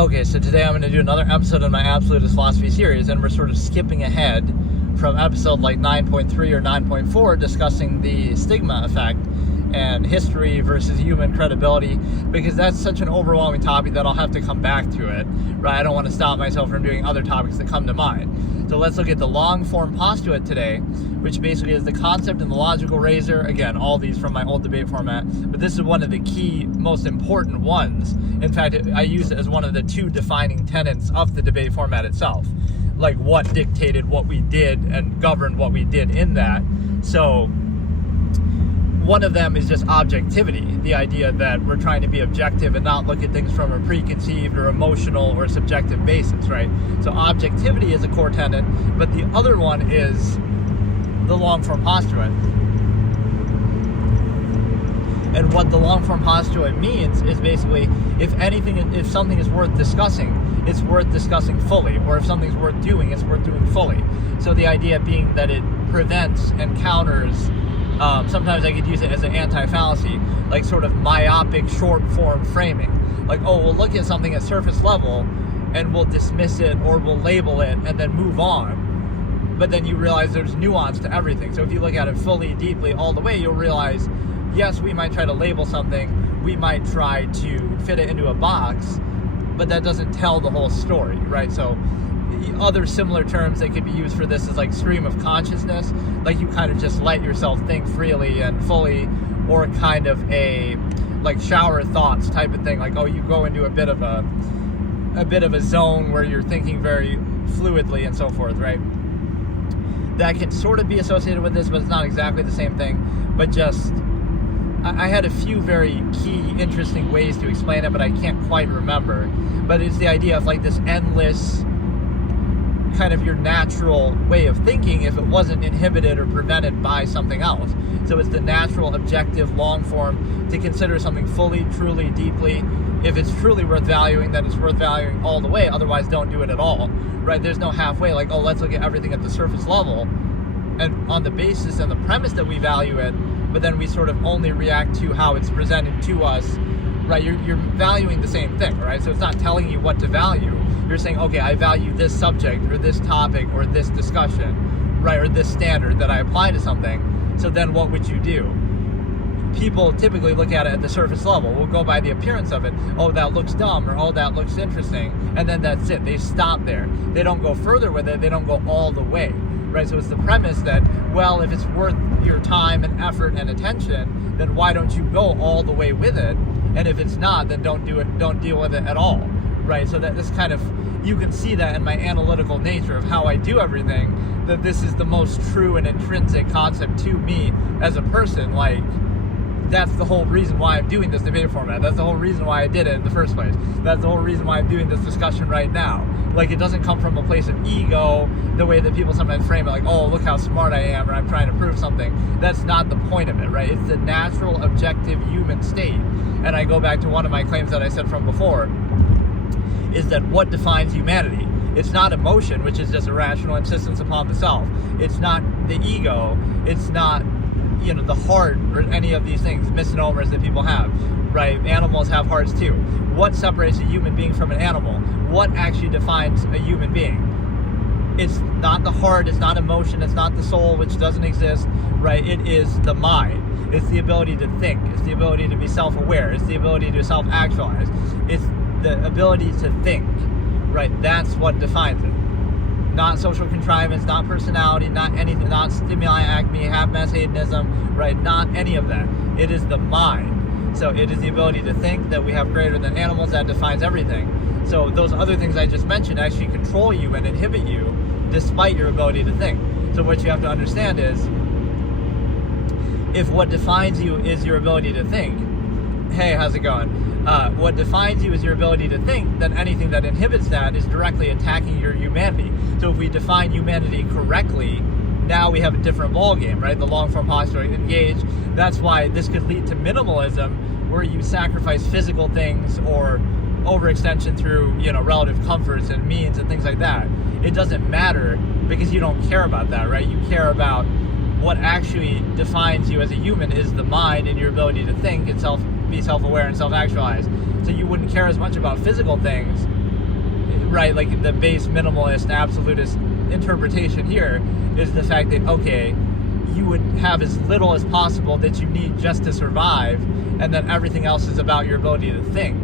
Okay, so today I'm going to do another episode of my Absolutist philosophy series, and we're sort of skipping ahead from episode like 9.3 or 9.4, discussing the stigma effect and history versus human credibility, because that's such an overwhelming topic that I'll have to come back to it, right? I don't want to stop myself from doing other topics that come to mind. So let's look at the long-form postulate today, which basically is the concept and the logical razor. Again, all these from my old debate format, but this is one of the key, most important ones. In fact, I use it as one of the two defining tenets of the debate format itself, like what dictated what we did and governed what we did in that. So one of them is just objectivity, the idea that we're trying to be objective and not look at things from a preconceived or emotional or subjective basis, right? So objectivity is a core tenet, but the other one is the long-form postulate. And what the long-form postulate means is basically, if something is worth discussing, it's worth discussing fully, or if something's worth doing, it's worth doing fully. So the idea being that it prevents and counters, sometimes I could use it as an anti-fallacy, like sort of myopic short-form framing. Like, oh, we'll look at something at surface level, and we'll dismiss it, or we'll label it, and then move on. But then you realize there's nuance to everything. So if you look at it fully, deeply, all the way, you'll realize, yes, we might try to label something, we might try to fit it into a box, but that doesn't tell the whole story, right? So other similar terms that could be used for this is like stream of consciousness, like you kind of just let yourself think freely and fully, or kind of a like shower thoughts type of thing, like, oh, you go into a bit of a zone where you're thinking very fluidly and so forth, right? That can sort of be associated with this, but it's not exactly the same thing. But just, I had a few very key, interesting ways to explain it, but I can't quite remember. But it's the idea of like this endless, kind of your natural way of thinking if it wasn't inhibited or prevented by something else. So it's the natural, objective, long form to consider something fully, truly, deeply. If it's truly worth valuing, then it's worth valuing all the way. Otherwise, don't do it at all, right? There's no halfway, like, oh, let's look at everything at the surface level and on the basis and the premise that we value it, but then we sort of only react to how it's presented to us, right? You're valuing the same thing, right? So it's not telling you what to value. You're saying, okay, I value this subject or this topic or this discussion, right? Or this standard that I apply to something. So then what would you do? People typically look at it at the surface level. We'll go by the appearance of it. Oh, that looks dumb, or oh, that looks interesting. And then that's it. They stop there. They don't go further with it. They don't go all the way, right? So it's the premise that, well, if it's worth your time and effort and attention, then why don't you go all the way with it? And if it's not, then don't do it. Don't deal with it at all, right? So that this kind of, you can see that in my analytical nature of how I do everything, that this is the most true and intrinsic concept to me as a person. Like, that's the whole reason why I'm doing this debate format. That's the whole reason why I did it in the first place. That's the whole reason why I'm doing this discussion right now. Like, it doesn't come from a place of ego, the way that people sometimes frame it, like, oh, look how smart I am, or I'm trying to prove something. That's not the point of it, right? It's the natural, objective human state. And I go back to one of my claims that I said from before, is that what defines humanity? It's not emotion, which is just a rational insistence upon the self. It's not the ego. It's not, the heart or any of these things, misnomers that people have, right? Animals have hearts too. What separates a human being from an animal? What actually defines a human being? It's not the heart, it's not emotion, it's not the soul, which doesn't exist, right? It is the mind. It's the ability to think. It's the ability to be self-aware. It's the ability to self-actualize. It's the ability to think, right? That's what defines it. Not social contrivance, not personality, not anything, not stimuli, acme, half-mass hedonism, right? Not any of that. It is the mind. So it is the ability to think that we have greater than animals. That defines everything. So those other things I just mentioned actually control you and inhibit you despite your ability to think. So what you have to understand is, if what defines you is your ability to think, hey, how's it going? What defines you is your ability to think, then anything that inhibits that is directly attacking your humanity. So if we define humanity correctly, now we have a different ballgame, right? The long-form postulate engage. That's why this could lead to minimalism, where you sacrifice physical things or overextension through, relative comforts and means and things like that. It doesn't matter because you don't care about that, right? You care about what actually defines you as a human is the mind and your ability to think and be self-aware and self-actualize. So you wouldn't care as much about physical things right, like the base minimalist and absolutist interpretation here is the fact that, okay, you would have as little as possible that you need just to survive, and then everything else is about your ability to think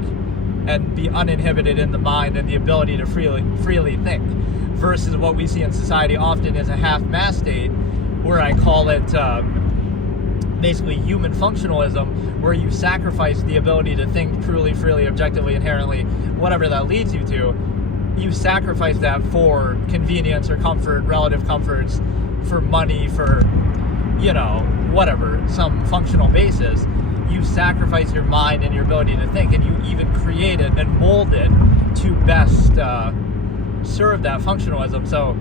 and be uninhibited in the mind and the ability to freely think, versus what we see in society often is a half-mast state, where I call it basically human functionalism, where you sacrifice the ability to think truly, freely, objectively, inherently, whatever that leads you to. You sacrifice that for convenience or comfort, relative comforts, for money, for, you know, whatever, some functional basis. You sacrifice your mind and your ability to think, and you even create it and mold it to best serve that functionalism. So,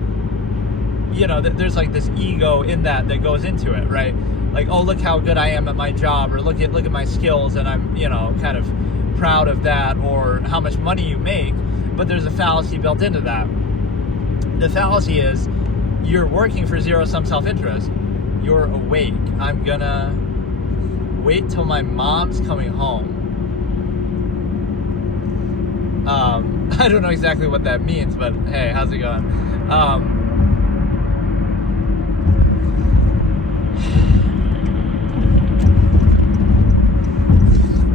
you know, there's like this ego in that goes into it, right? Like, oh, look how good I am at my job, or look at my skills, and I'm, you know, kind of proud of that, or how much money you make. But there's a fallacy built into that. The fallacy is you're working for zero-sum self-interest. You're awake. I'm gonna wait till my mom's coming home. I don't know exactly what that means, but hey, how's it going?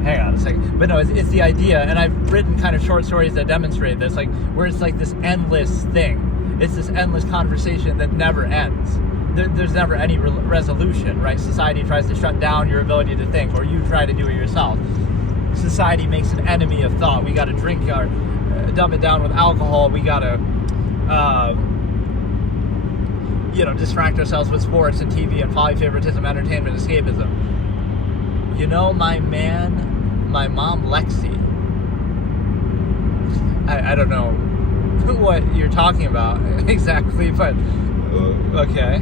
Hang on a second. But no, it's the idea, and I've written kind of short stories that demonstrate this, like where it's like this endless thing. It's this endless conversation that never ends. There's never any resolution, right? Society tries to shut down your ability to think, or you try to do it yourself. Society makes an enemy of thought. We got to drink or dumb it down with alcohol. We got to, you know, distract ourselves with sports and TV and polyfavoritism, entertainment, escapism. You know, my mom Lexi, I don't know what you're talking about exactly, but okay.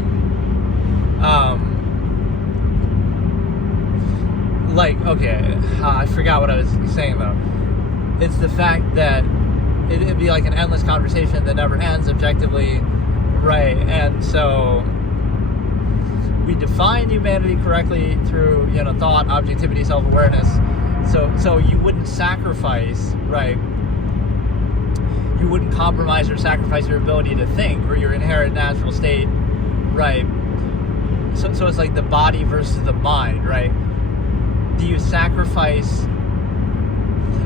I forgot what I was saying though. It's the fact that it'd be like an endless conversation that never ends objectively, right? And so we define humanity correctly through, you know, thought, objectivity, self-awareness. So you wouldn't sacrifice, right? You wouldn't compromise or sacrifice your ability to think or your inherent natural state, right? So it's like the body versus the mind, right? Do you sacrifice?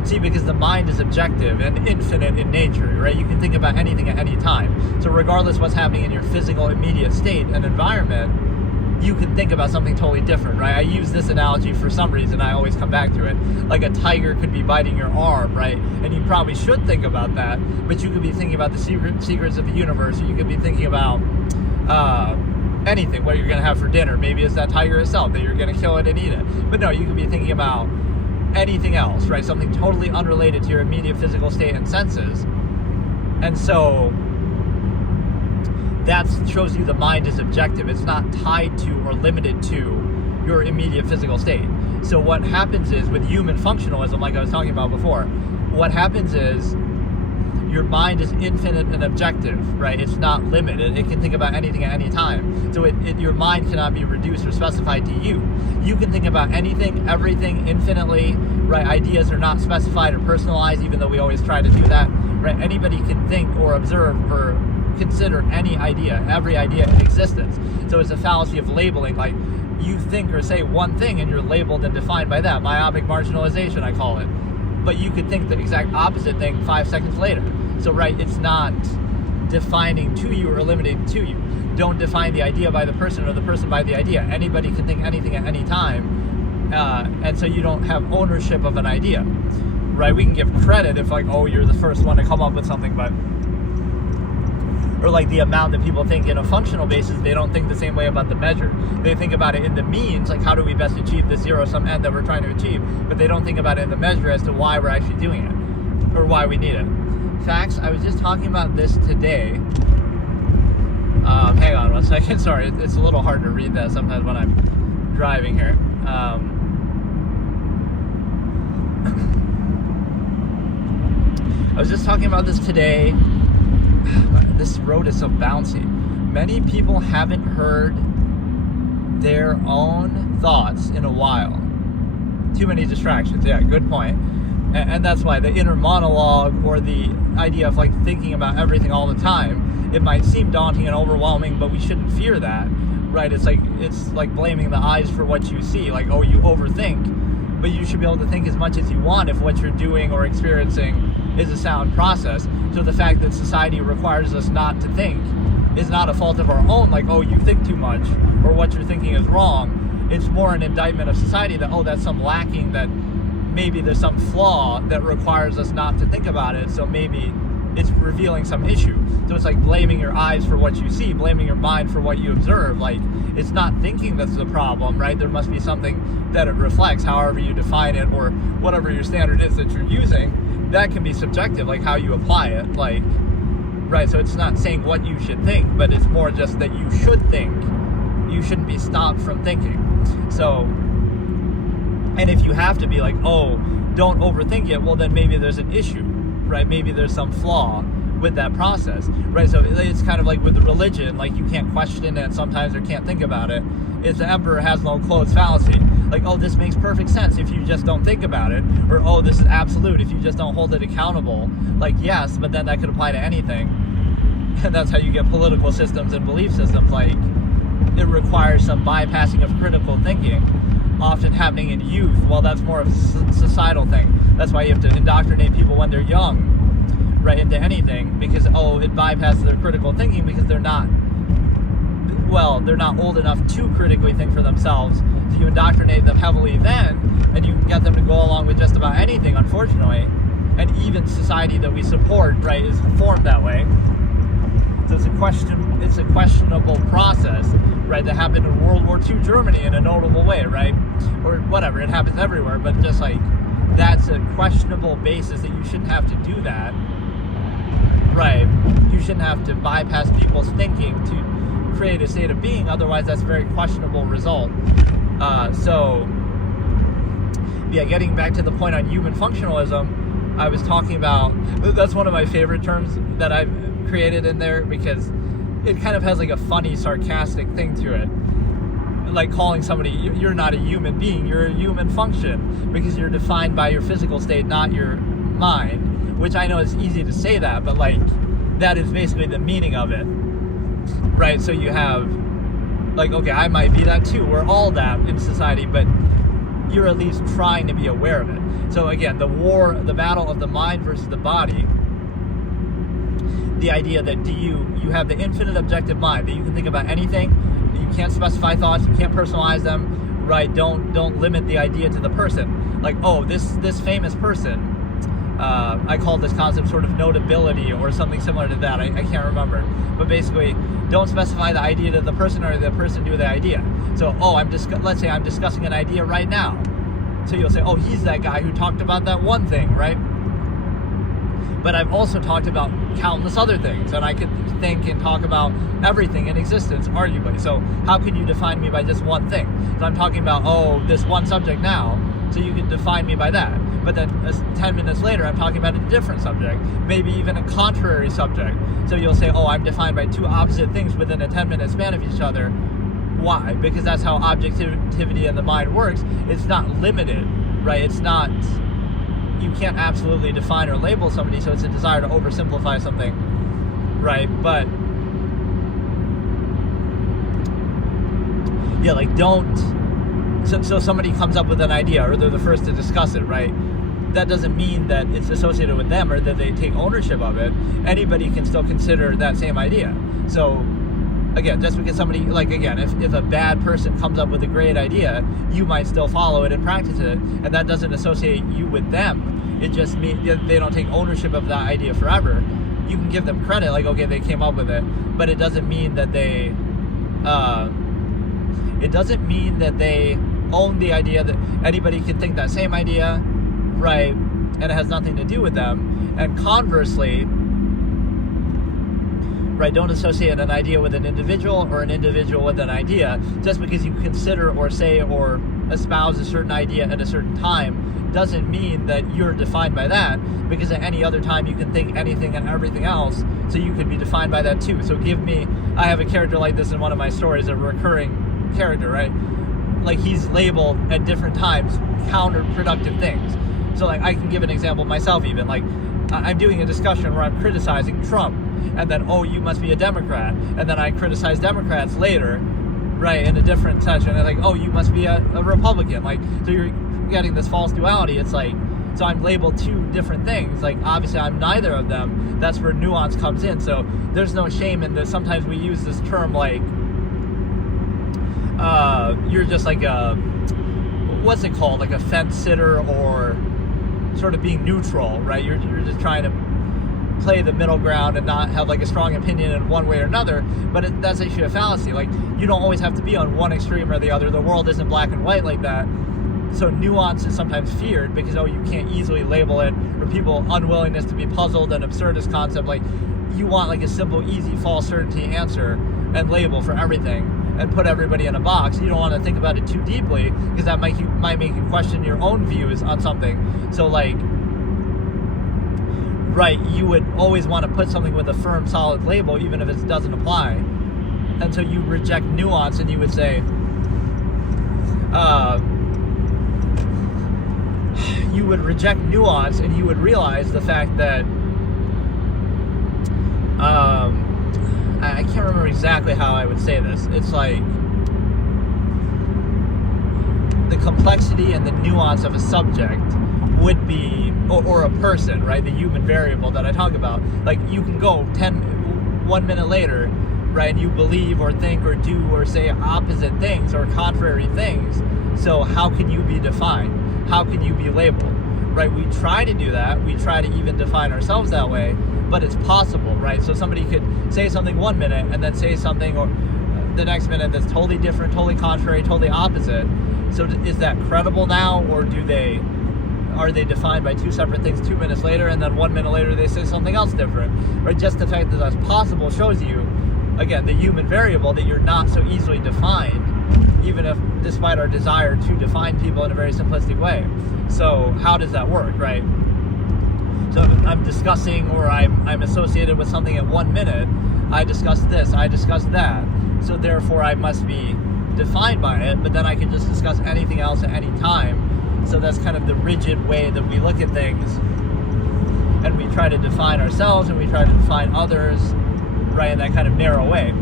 See, because the mind is objective and infinite in nature, right? You can think about anything at any time. So regardless what's happening in your physical immediate state and environment, you can think about something totally different, right? I use this analogy for some reason. I always come back to it. Like a tiger could be biting your arm, right? And you probably should think about that, but you could be thinking about the secrets of the universe, or you could be thinking about anything, what you're going to have for dinner. Maybe it's that tiger itself, that you're going to kill it and eat it. But no, you could be thinking about anything else, right? Something totally unrelated to your immediate physical state and senses. And so that shows you the mind is objective. It's not tied to or limited to your immediate physical state. So what happens is, with human functionalism, like I was talking about before, what happens is your mind is infinite and objective, right? It's not limited. It can think about anything at any time. So your mind cannot be reduced or specified to you. You can think about anything, everything, infinitely, right? Ideas are not specified or personalized, even though we always try to do that, right? Anybody can think or observe or consider any idea, every idea in existence. So it's a fallacy of labeling, like you think or say one thing and you're labeled and defined by that. Myopic marginalization, I call it. But you could think the exact opposite thing 5 seconds later. So, right, it's not defining to you or limiting to you. Don't define the idea by the person or the person by the idea. Anybody can think anything at any time, and so you don't have ownership of an idea, right? We can give credit if, like, oh, you're the first one to come up with something, but or like the amount that people think in a functional basis, they don't think the same way about the measure. They think about it in the means, like how do we best achieve this zero-sum end that we're trying to achieve, but they don't think about it in the measure as to why we're actually doing it or why we need it. Facts, I was just talking about this today. Hang on one second, sorry, it's a little hard to read that sometimes when I'm driving here. I was just talking about this today. This road is so bouncy. Many people haven't heard their own thoughts in a while. Too many distractions. Yeah, good point. And that's why the inner monologue, or the idea of like thinking about everything all the time, it might seem daunting and overwhelming, but we shouldn't fear that, right? It's like blaming the eyes for what you see. Like, oh, you overthink, but you should be able to think as much as you want if what you're doing or experiencing is a sound process. So the fact that society requires us not to think is not a fault of our own, like, oh, you think too much, or what you're thinking is wrong. It's more an indictment of society that, oh, that's some lacking, that maybe there's some flaw that requires us not to think about it, so maybe it's revealing some issue. So it's like blaming your eyes for what you see, blaming your mind for what you observe. Like, it's not thinking that's the problem, right? There must be something that it reflects, however you define it, or whatever your standard is that you're using. That can be subjective, like how you apply it, like, right? So it's not saying what you should think, but it's more just that you should think. You shouldn't be stopped from thinking. So, and if you have to be like, oh, don't overthink it, well, then maybe there's an issue, right? Maybe there's some flaw with that process, right? So it's kind of like with the religion, like you can't question it sometimes, or can't think about it. It's the emperor has no clothes fallacy. Like, oh, this makes perfect sense if you just don't think about it. Or, oh, this is absolute if you just don't hold it accountable. Like, yes, but then that could apply to anything. And that's how you get political systems and belief systems. Like, it requires some bypassing of critical thinking, often happening in youth. Well, that's more of a societal thing. That's why you have to indoctrinate people when they're young, right, into anything, because, oh, it bypasses their critical thinking because they're not old enough to critically think for themselves. So you indoctrinate them heavily then, and you can get them to go along with just about anything, unfortunately. And even society that we support, right, is formed that way. So it's a questionable process, right, that happened in World War II Germany in a notable way, right? Or whatever, it happens everywhere, but just like, that's a questionable basis that you shouldn't have to do that, right? You shouldn't have to bypass people's thinking to create a state of being, otherwise that's a very questionable result. So, yeah, getting back to the point on human functionalism, I was talking about, that's one of my favorite terms that I've created in there, because it kind of has like a funny, sarcastic thing to it. Like calling somebody, you're not a human being, you're a human function, because you're defined by your physical state, not your mind. Which I know it's easy to say that, but like, that is basically the meaning of it, right? So you have, like, okay, I might be that too, we're all that in society, but you're at least trying to be aware of it. So again, the battle of the mind versus the body, the idea that you have the infinite objective mind, that you can think about anything, you can't specify thoughts, you can't personalize them, right? Don't limit the idea to the person. Like, oh, this famous person, I call this concept sort of notability or something similar to that. I can't remember. But basically, don't specify the idea to the person or the person to the idea. So, oh, let's say I'm discussing an idea right now. So you'll say, oh, he's that guy who talked about that one thing, right? But I've also talked about countless other things, and I could think and talk about everything in existence, arguably. So how can you define me by just one thing? So I'm talking about, oh, this one subject now, so you can define me by that. But then 10 minutes later, I'm talking about a different subject, maybe even a contrary subject. So you'll say, oh, I'm defined by two opposite things within a 10-minute span of each other. Why? Because that's how objectivity in the mind works. It's not limited, right? It's not... You can't absolutely define or label somebody, so it's a desire to oversimplify something, right? But yeah, like so somebody comes up with an idea, or they're the first to discuss it, right? That doesn't mean that it's associated with them or that they take ownership of it. Anybody can still consider that same idea. So again, just because somebody, like, again, if a bad person comes up with a great idea, you might still follow it and practice it, and that doesn't associate you with them. It just means they don't take ownership of that idea forever. You can give them credit, like, okay, they came up with it, but it doesn't mean that they own the idea. That anybody can think that same idea, right, and it has nothing to do with them. And conversely, right, don't associate an idea with an individual or an individual with an idea. Just because you consider or say or espouse a certain idea at a certain time doesn't mean that you're defined by that, because at any other time you can think anything and everything else, so you could be defined by that too. So I have a character like this in one of my stories, a recurring character, right? Like, he's labeled at different times counterproductive things. So like I can give an example myself even. Like I'm doing a discussion where I'm criticizing Trump, and then, oh, you must be a Democrat, and then I criticize Democrats later, right, in a different session, and like, oh, you must be a Republican. Like, so you're getting this false duality. It's like, so I'm labeled two different things. Like, obviously I'm neither of them. That's where nuance comes in. So there's no shame in this. Sometimes we use this term like, you're just like a, what's it called, like a fence sitter, or sort of being neutral, right? You're just trying to play the middle ground and not have like a strong opinion in one way or another. But that's actually a fallacy. Like, you don't always have to be on one extreme or the other. The world isn't black and white like that. So nuance is sometimes feared because, oh, you can't easily label it, or people unwillingness to be puzzled, an absurdist concept. Like, you want like a simple, easy, false certainty answer and label for everything and put everybody in a box. You don't want to think about it too deeply because that might make you question your own views on something. So like, right, you would always want to put something with a firm, solid label even if it doesn't apply. And so you reject nuance, and you would say, you would reject nuance, and you would realize the fact that I can't remember exactly how I would say this. It's like the complexity and the nuance of a subject would be, or a person, right? The human variable that I talk about. Like, you can go 1 minute later, right? And you believe or think or do or say opposite things or contrary things. So how can you be defined? How can you be labeled? Right? We try to do that. We try to even define ourselves that way, but it's possible, right? So somebody could say something 1 minute and then say something or the next minute that's totally different, totally contrary, totally opposite. So is that credible now, or are they defined by two separate things 2 minutes later, and then 1 minute later they say something else different? Right? Just the fact that that's possible shows you, again, the human variable, that you're not so easily defined, even if despite our desire to define people in a very simplistic way. So how does that work, right? So if I'm discussing, or I'm associated with something at 1 minute, I discuss this, I discuss that, so therefore I must be defined by it, but then I can just discuss anything else at any time. So that's kind of the rigid way that we look at things, and we try to define ourselves and we try to define others, right, in that kind of narrow way.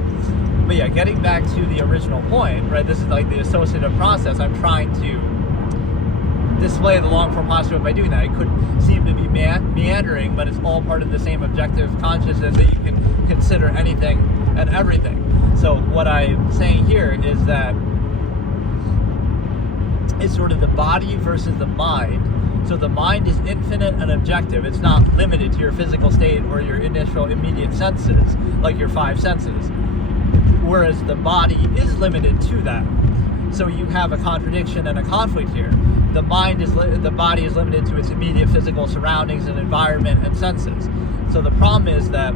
But yeah, getting back to the original point, right, this is like the associative process. I'm trying to display the long-form postulate by doing that. It could seem to be meandering, but it's all part of the same objective consciousness that you can consider anything and everything. So what I'm saying here is that it's sort of the body versus the mind. So the mind is infinite and objective. It's not limited to your physical state or your initial immediate senses, like your five senses. Whereas the body is limited to that. So you have a contradiction and a conflict here. The body is limited to its immediate physical surroundings and environment and senses. So the problem is that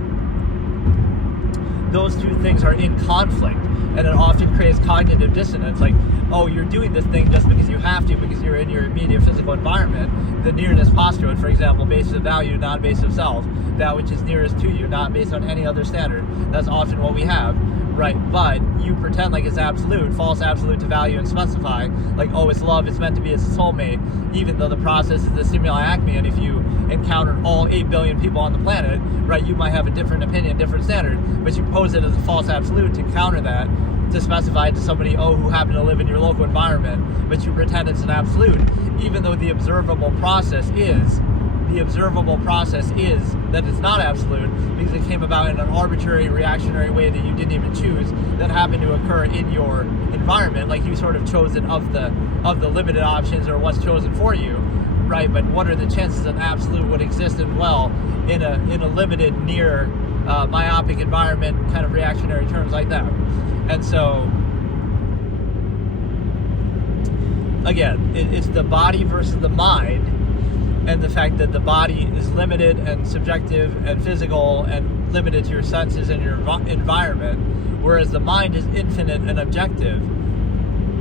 those two things are in conflict, and it often creates cognitive dissonance. Like, oh, you're doing this thing just because you have to, because you're in your immediate physical environment. The nearness postulate, for example, basis of value, not basis of self. That which is nearest to you, not based on any other standard. That's often what we have, right? But you pretend like it's absolute, false absolute to value and specify, like, oh, it's love, it's meant to be, it's a soulmate, even though the process is the stimuli acme, and if you encountered all 8 billion people on the planet, right, you might have a different opinion, different standard, but you pose it as a false absolute to counter that, to specify it to somebody, oh, who happen to live in your local environment, but you pretend it's an absolute, even though the observable process is that it's not absolute, because it came about in an arbitrary, reactionary way that you didn't even choose, that happened to occur in your environment. Like, you sort of chosen of the limited options, or what's chosen for you, right? But what are the chances an absolute would exist and well in a limited, near myopic environment, kind of reactionary terms like that? And so again, it's the body versus the mind, and the fact that the body is limited and subjective and physical and limited to your senses and your environment, whereas the mind is infinite and objective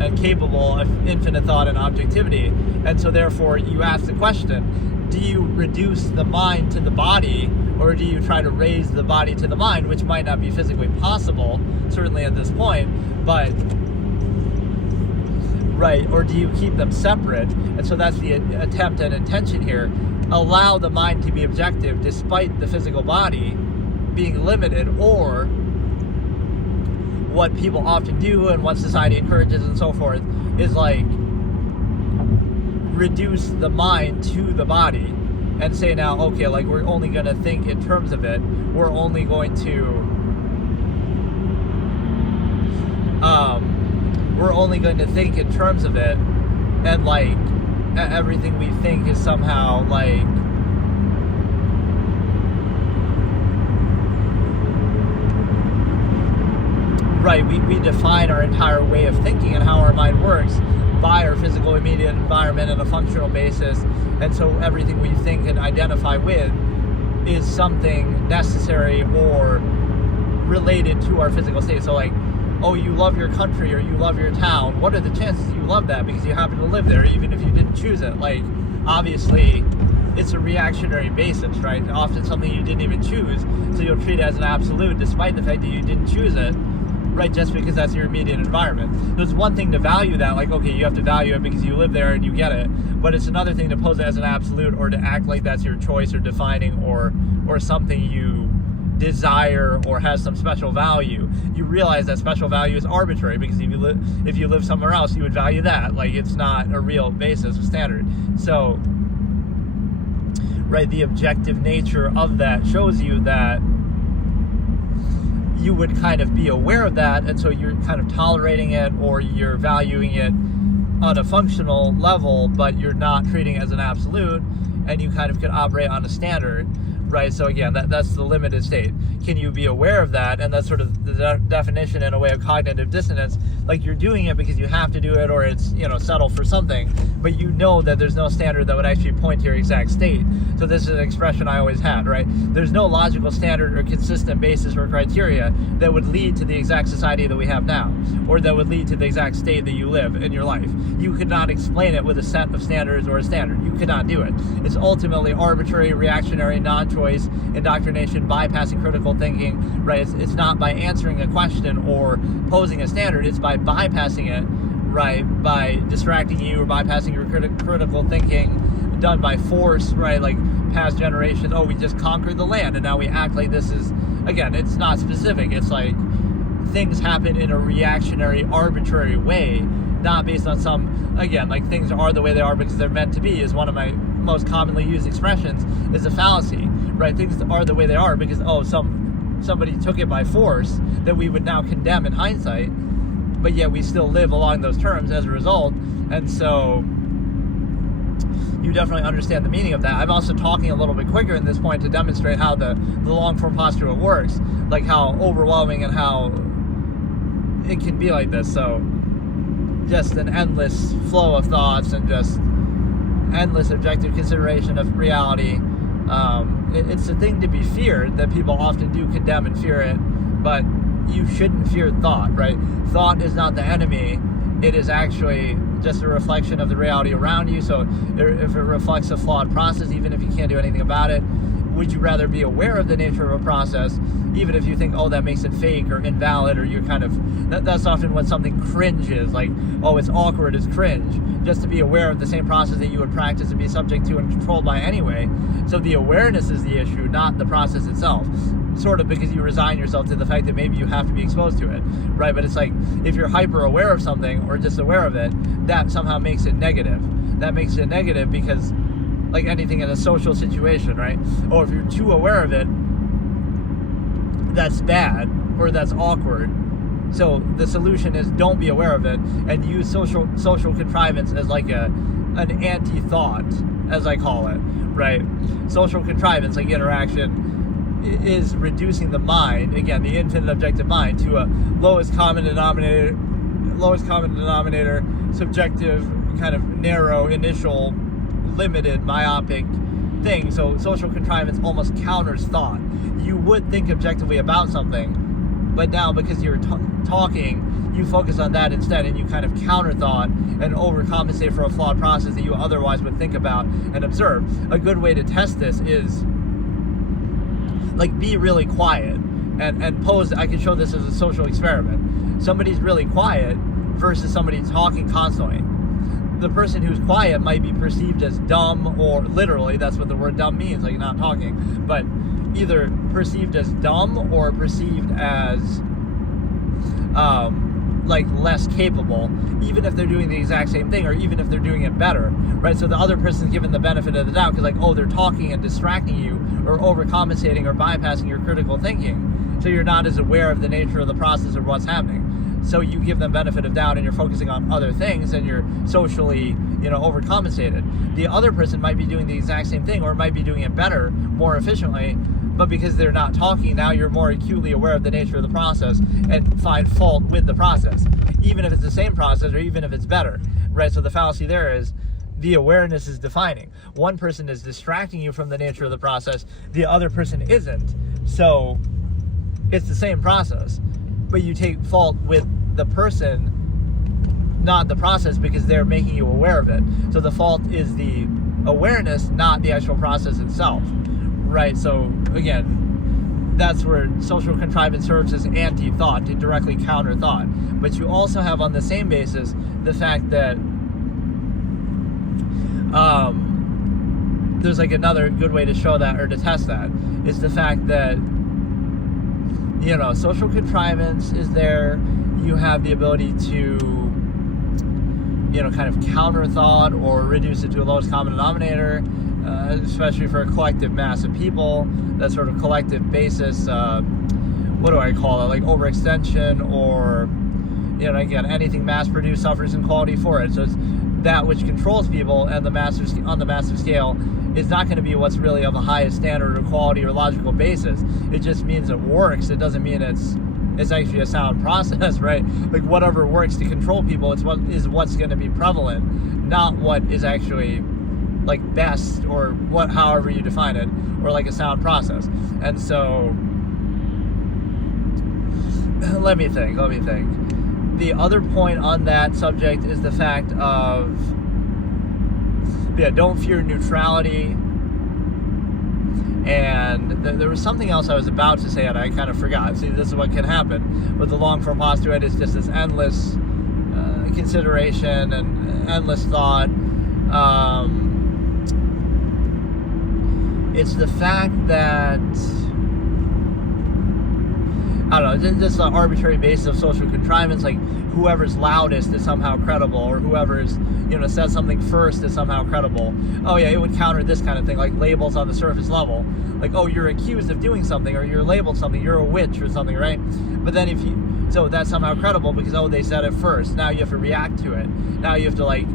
and capable of infinite thought and objectivity. And so therefore you ask the question, do you reduce the mind to the body, or do you try to raise the body to the mind, which might not be physically possible, certainly at this point, but right? Or do you keep them separate? And so that's the attempt and intention here. Allow the mind to be objective despite the physical body being limited, or what people often do and what society encourages and so forth is like reduce the mind to the body and say, now, okay, like we're only going to think in terms of it. We're only going to think in terms of it, and like everything we think is somehow like right, we define our entire way of thinking and how our mind works by our physical immediate environment on a functional basis. And so everything we think and identify with is something necessary or related to our physical state. So like, oh, you love your country or you love your town. What are the chances you love that because you happen to live there, even if you didn't choose it? Like, obviously, it's a reactionary basis, right? Often something you didn't even choose, so you'll treat it as an absolute despite the fact that you didn't choose it, right? Just because that's your immediate environment. There's one thing to value that, like, okay, you have to value it because you live there and you get it, but it's another thing to pose it as an absolute or to act like that's your choice or defining or something you desire or has some special value. You realize that special value is arbitrary because if you live somewhere else, you would value that. Like, it's not a real basis or standard. So, right, the objective nature of that shows you that you would kind of be aware of that, and so you're kind of tolerating it or you're valuing it on a functional level, but you're not treating it as an absolute, and you kind of can operate on a standard, right? So again, that's the limited state. Can you be aware of that? And that's sort of the definition in a way of cognitive dissonance. Like, you're doing it because you have to do it, or it's, settled for something, but you know that there's no standard that would actually point to your exact state. So this is an expression I always had, right? There's no logical standard or consistent basis or criteria that would lead to the exact society that we have now, or that would lead to the exact state that you live in your life. You could not explain it with a set of standards or a standard. You could not do it. It's ultimately arbitrary, reactionary, non-choice, indoctrination, bypassing critical thinking, right? It's not by answering a question or posing a standard. It's by bypassing it, right? By distracting you or bypassing your critical thinking done by force, right? Like past generations, we just conquered the land and now we act like this is, again, it's not specific. It's like things happen in a reactionary, arbitrary way, not based on some, again, like things are the way they are because they're meant to be is one of my most commonly used expressions, is a fallacy, right? Things are the way they are because, somebody took it by force that we would now condemn in hindsight, but yet we still live along those terms as a result. And so you definitely understand the meaning of that. I'm also talking a little bit quicker in this point to demonstrate how the long form postulate works, like how overwhelming and how it can be like this. So just an endless flow of thoughts and just endless objective consideration of reality. It's a thing to be feared that people often do condemn and fear it, but you shouldn't fear thought, right? Thought is not the enemy. It is actually just a reflection of the reality around you. So if it reflects a flawed process, even if you can't do anything about it, would you rather be aware of the nature of a process, even if you think, that makes it fake or invalid, or you're kind of, that's often when something cringe is, like, it's awkward, it's cringe, just to be aware of the same process that you would practice and be subject to and controlled by anyway. So the awareness is the issue, not the process itself, sort of, because you resign yourself to the fact that maybe you have to be exposed to it, right? But it's like, if you're hyper aware of something or just aware of it, that somehow makes it negative. That makes it negative because, like anything in a social situation, right? Or if you're too aware of it, that's bad or that's awkward. So the solution is don't be aware of it and use social contrivance as like an anti-thought, as I call it, right? Social contrivance, like interaction, is reducing the mind, again, the infinite objective mind, to a lowest common denominator, subjective, kind of narrow, initial, limited, myopic thing. So social contrivance almost counters thought. You would think objectively about something, but now because you're talking, you focus on that instead, and you kind of counter thought and overcompensate for a flawed process that you otherwise would think about and observe. A good way to test this is, like, be really quiet and pose. I can show this as a social experiment. Somebody's really quiet, versus somebody talking constantly. The person who's quiet might be perceived as dumb, or literally, that's what the word dumb means, like not talking, but either perceived as dumb or perceived as like less capable, even if they're doing the exact same thing, or even if they're doing it better, right? So the other person's given the benefit of the doubt because, like, oh, they're talking and distracting you, or overcompensating, or bypassing your critical thinking, so you're not as aware of the nature of the process of what's happening. So you give them benefit of doubt, and you're focusing on other things, and you're socially, overcompensated. The other person might be doing the exact same thing, or might be doing it better, more efficiently, but because they're not talking, now you're more acutely aware of the nature of the process and find fault with the process, even if it's the same process, or even if it's better, right? So the fallacy there is the awareness is defining. One person is distracting you from the nature of the process, the other person isn't. So it's the same process, but you take fault with the person, not the process, because they're making you aware of it. So the fault is the awareness, not the actual process itself, right? So again, that's where social contrivance serves as anti-thought, to directly counter thought. But you also have, on the same basis, the fact that there's like another good way to show that, or to test that, is the fact that social contrivance is there. You have the ability to, kind of counter thought, or reduce it to a lowest common denominator, especially for a collective mass of people. That sort of collective basis, what do I call it? Like overextension, or, again, anything mass-produced suffers inequality for it. So it's that which controls people, and on the massive scale is not going to be what's really of the highest standard or quality or logical basis. It just means it works. It doesn't mean it's actually a sound process, right? Like whatever works to control people, what's going to be prevalent, not what is actually like best, or however you define it, or like a sound process. And so let me think. The other point on that subject is the fact of, don't fear neutrality. And there was something else I was about to say and I kind of forgot. See, this is what can happen with the long-form postulate. It's just this endless consideration and endless thought. It's the fact that, I don't know, just an arbitrary basis of social contrivance, like whoever's loudest is somehow credible, or whoever's, says something first is somehow credible. Oh yeah, it would counter this kind of thing, like labels on the surface level. Like, oh, you're accused of doing something, or you're labeled something, you're a witch or something, right? But then so that's somehow credible because, oh, they said it first. Now you have to react to it. Now you have to, like,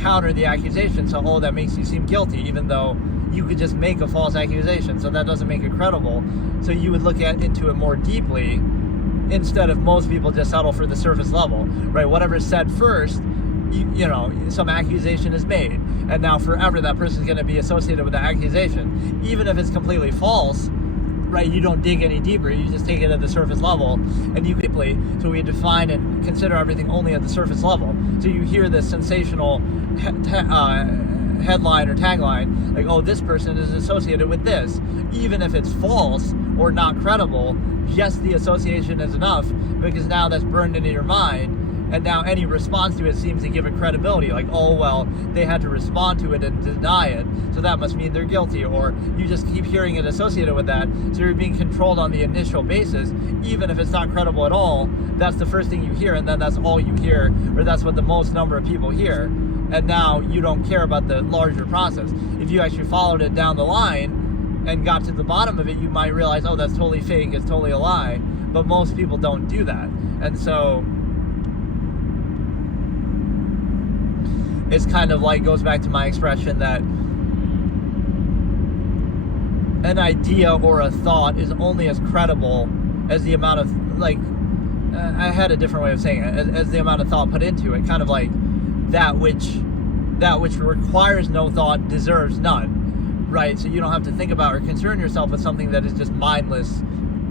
counter the accusation. So, oh, that makes you seem guilty, even though you could just make a false accusation. So that doesn't make it credible. So you would look into it more deeply, instead of most people just settle for the surface level, right? Whatever's said first, some accusation is made, and now forever that person's going to be associated with the accusation, even if it's completely false, right? You don't dig any deeper, you just take it at the surface level, and so we define and consider everything only at the surface level. So you hear this sensational headline or tagline, like, oh, this person is associated with this, even if it's false or not credible, just the association is enough, because now that's burned into your mind, and now any response to it seems to give it credibility, like, oh, well, they had to respond to it and deny it, so that must mean they're guilty, or you just keep hearing it associated with that, so you're being controlled on the initial basis, even if it's not credible at all. That's the first thing you hear, and then that's all you hear, or that's what the most number of people hear, and now you don't care about the larger process. If you actually followed it down the line and got to the bottom of it, you might realize, oh, that's totally fake, it's totally a lie, but most people don't do that. And so it's kind of like, goes back to my expression that an idea or a thought is only as credible as the amount of, like, I had a different way of saying it, as the amount of thought put into it, kind of like that which requires no thought deserves none, right? So you don't have to think about or concern yourself with something that is just mindless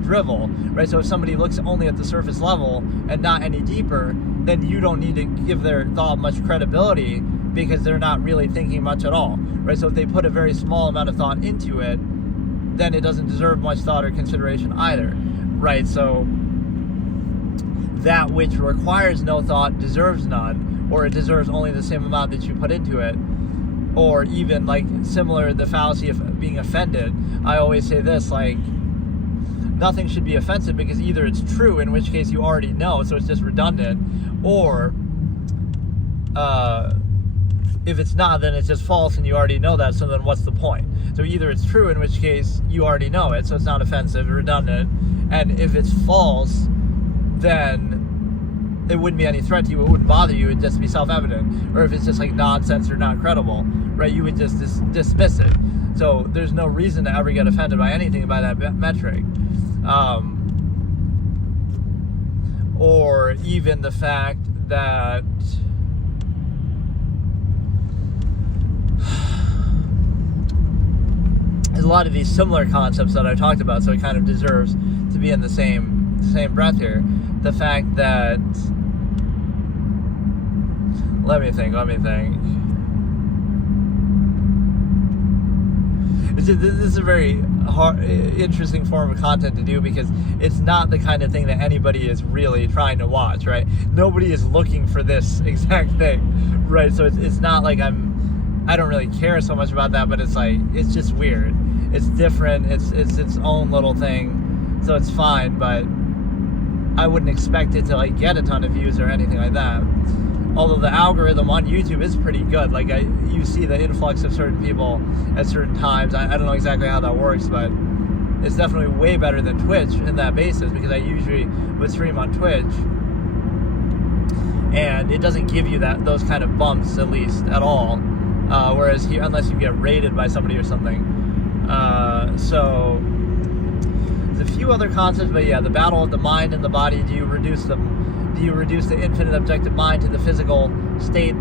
drivel, right? So if somebody looks only at the surface level and not any deeper, then you don't need to give their thought much credibility, because they're not really thinking much at all, right? So if they put a very small amount of thought into it, then it doesn't deserve much thought or consideration either, right? So that which requires no thought deserves none, or it deserves only the same amount that you put into it. Or even like similar, the fallacy of being offended. I always say this, like, nothing should be offensive because either it's true, in which case you already know, so it's just redundant, or if it's not, then it's just false and you already know that, so then what's the point? So either it's true, in which case you already know it, so it's not offensive or redundant, and if it's false, then it wouldn't be any threat to you, it wouldn't bother you, it'd just be self-evident. Or if it's just like nonsense or not credible, right, you would just dismiss it. So there's no reason to ever get offended by anything by that metric. Or even the fact that there's a lot of these similar concepts that I talked about, so it kind of deserves to be in the same breath here. The fact that, let me think. This is a very interesting form of content to do, because it's not the kind of thing that anybody is really trying to watch, right? Nobody is looking for this exact thing, right? So it's not like I don't really care so much about that, but it's like, it's just weird. It's different. It's its own little thing, so it's fine, but I wouldn't expect it to like get a ton of views or anything like that. Although the algorithm on YouTube is pretty good. Like you see the influx of certain people at certain times. I don't know exactly how that works, but it's definitely way better than Twitch in that basis, because I usually would stream on Twitch and it doesn't give you those kind of bumps, at least, at all. Whereas here, unless you get raided by somebody or something. So there's a few other concepts, but yeah, the battle of the mind and the body. Do you reduce the infinite objective mind to the physical state,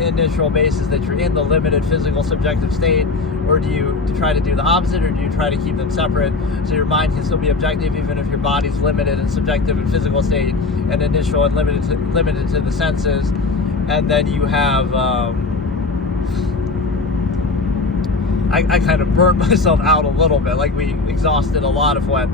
initial basis that you're in, the limited physical subjective state, or do you try to do the opposite, or do you try to keep them separate so your mind can still be objective even if your body's limited and subjective and physical state and initial and limited to the senses? And then you have I kind of burned myself out a little bit. Like, we exhausted a lot of what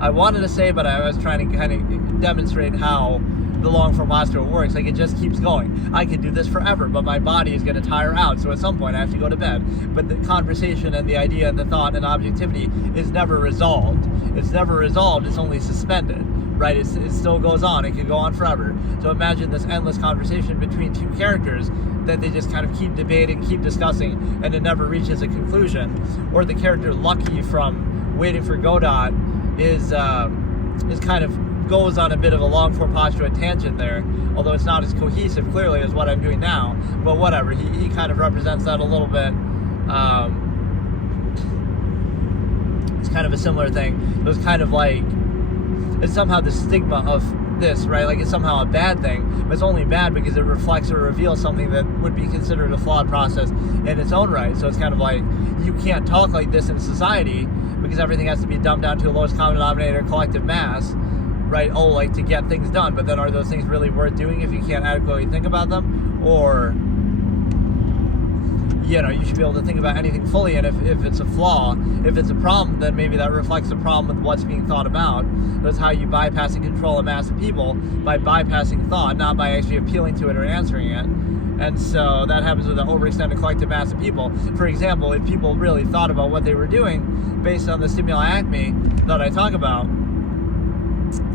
I wanted to say, but I was trying to kind of demonstrate how the long-form Postulate works. Like, it just keeps going. I could do this forever, but my body is going to tire out, so at some point I have to go to bed. But the conversation and the idea and the thought and objectivity is never resolved. It's never resolved, it's only suspended, right? It still goes on. It can go on forever. So imagine this endless conversation between two characters that they just kind of keep debating, keep discussing, and it never reaches a conclusion. Or the character Lucky from Waiting for Godot is kind of goes on a bit of a long-form Postulate tangent there, although it's not as cohesive, clearly, as what I'm doing now. But whatever, he kind of represents that a little bit. It's kind of a similar thing. It was kind of like, it's somehow the stigma of this, right? Like, it's somehow a bad thing, but it's only bad because it reflects or reveals something that would be considered a flawed process in its own right. So it's kind of like, you can't talk like this in society because everything has to be dumbed down to a lowest common denominator, collective mass, right? Oh, like, to get things done. But then are those things really worth doing if you can't adequately think about them? Or, you know, you should be able to think about anything fully, and if it's a flaw, if it's a problem, then maybe that reflects a problem with what's being thought about. That's how you bypass and control a mass of people, by bypassing thought, not by actually appealing to it or answering it. And so that happens with an overextended collective mass of people. For example, if people really thought about what they were doing based on the stimuli acme that I talk about,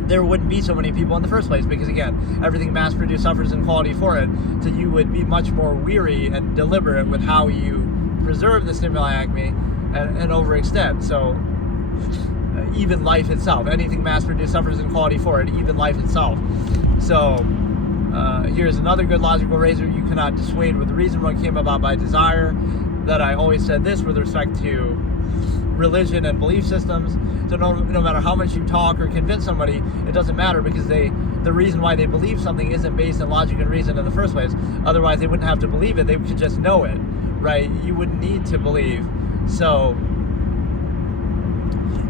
there wouldn't be so many people in the first place, because again, everything mass-produced suffers inequality for it, so you would be much more weary and deliberate with how you preserve the stimuli acme and overextend. So even life itself, anything mass-produced suffers inequality for it, even life itself. So here's another good logical razor: you cannot dissuade with reason what came about by desire. That I always said this with respect to religion and belief systems. So no matter how much you talk or convince somebody, it doesn't matter, because the reason why they believe something isn't based on logic and reason in the first place. Otherwise, they wouldn't have to believe it. They could just know it, right? You wouldn't need to believe. So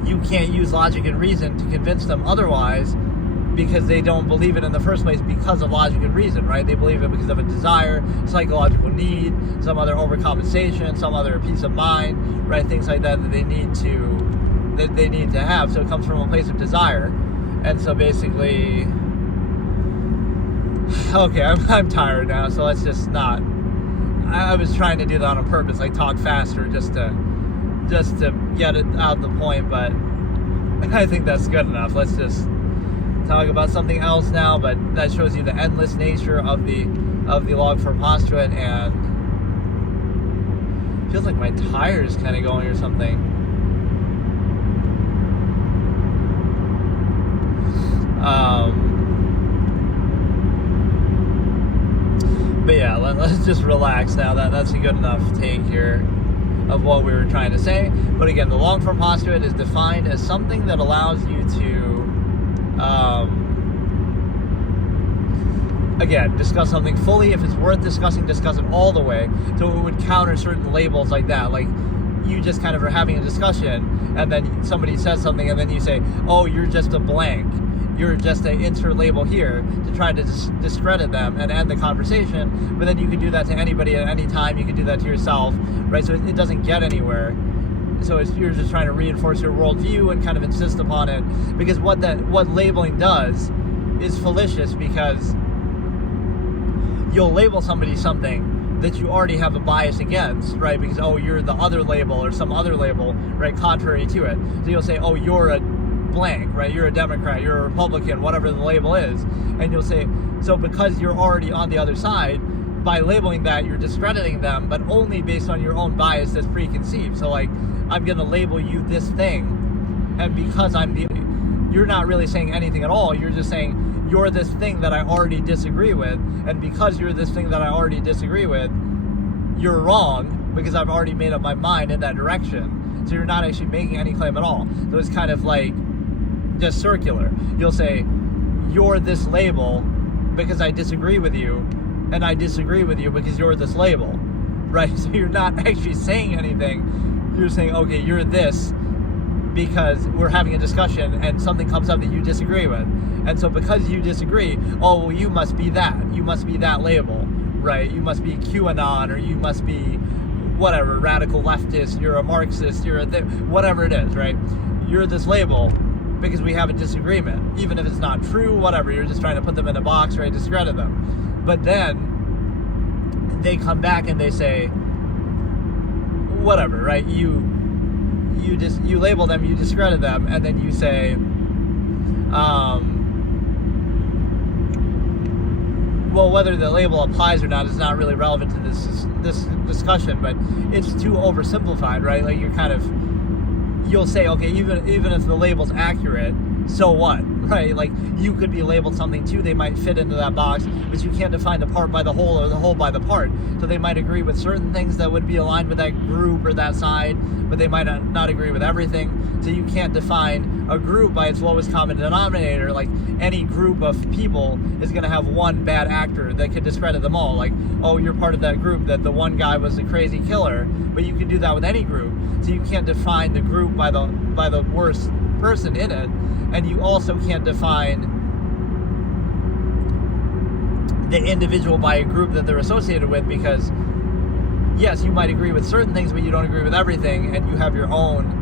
you can't use logic and reason to convince them otherwise, because they don't believe it in the first place because of logic and reason, right? They believe it because of a desire, psychological need, some other overcompensation, some other peace of mind, right? Things like that they need to have. So it comes from a place of desire. And so basically, Okay, I'm tired now, so let's just not. I was trying to do that on purpose, like talk faster just to get it out the point, but I think that's good enough. Let's just talk about something else now, but that shows you the endless nature of the Longform postulate, and it feels like my tire is kind of going or something. But yeah, let's just relax now. That's a good enough take here of what we were trying to say. But again, the Longform postulate is defined as something that allows you to, again, discuss something fully. If it's worth discussing, discuss it all the way. So it would counter certain labels like that. Like, you just kind of are having a discussion, and then somebody says something, and then you say, oh, you're just a blank. You're just an insert label here to try to discredit them and end the conversation. But then you can do that to anybody at any time. You can do that to yourself, right? So it doesn't get anywhere. So you're just trying to reinforce your worldview and kind of insist upon it. Because what labeling does is fallacious, because you'll label somebody something that you already have a bias against, right? Because, oh, you're the other label or some other label, right, contrary to it. So you'll say, oh, you're a blank, right? You're a Democrat, you're a Republican, whatever the label is. And you'll say, so because you're already on the other side, by labeling that, you're discrediting them, but only based on your own bias that's preconceived. So, like, I'm going to label you this thing, and because you're not really saying anything at all. You're just saying, you're this thing that I already disagree with, and because you're this thing that I already disagree with, you're wrong, because I've already made up my mind in that direction. So you're not actually making any claim at all. So it's kind of like just circular. You'll say, you're this label because I disagree with you, and I disagree with you because you're this label, right? So you're not actually saying anything. You're saying, okay, you're this because we're having a discussion and something comes up that you disagree with. And so because you disagree, oh, well, you must be that. You must be that label, right? You must be QAnon, or you must be whatever, radical leftist, you're a Marxist, you're whatever it is, right? You're this label because we have a disagreement. Even if it's not true, whatever, you're just trying to put them in a box, right? Discredit them. But then they come back and they say, whatever, right? You label them, you discredit them, and then you say, well, whether the label applies or not is not really relevant to this discussion, but it's too oversimplified, right? Like, you're kind of, you'll say, okay, even if the label's accurate, so what, right? Like, you could be labeled something too. They might fit into that box, but you can't define the part by the whole or the whole by the part. So they might agree with certain things that would be aligned with that group or that side, but they might not agree with everything. So you can't define a group by its lowest common denominator. Like, any group of people is going to have one bad actor that could discredit them all. Like, oh, you're part of that group that the one guy was a crazy killer, but you can do that with any group. So you can't define the group by the worst person in it, and you also can't define the individual by a group that they're associated with, because yes, you might agree with certain things, but you don't agree with everything, and you have your own,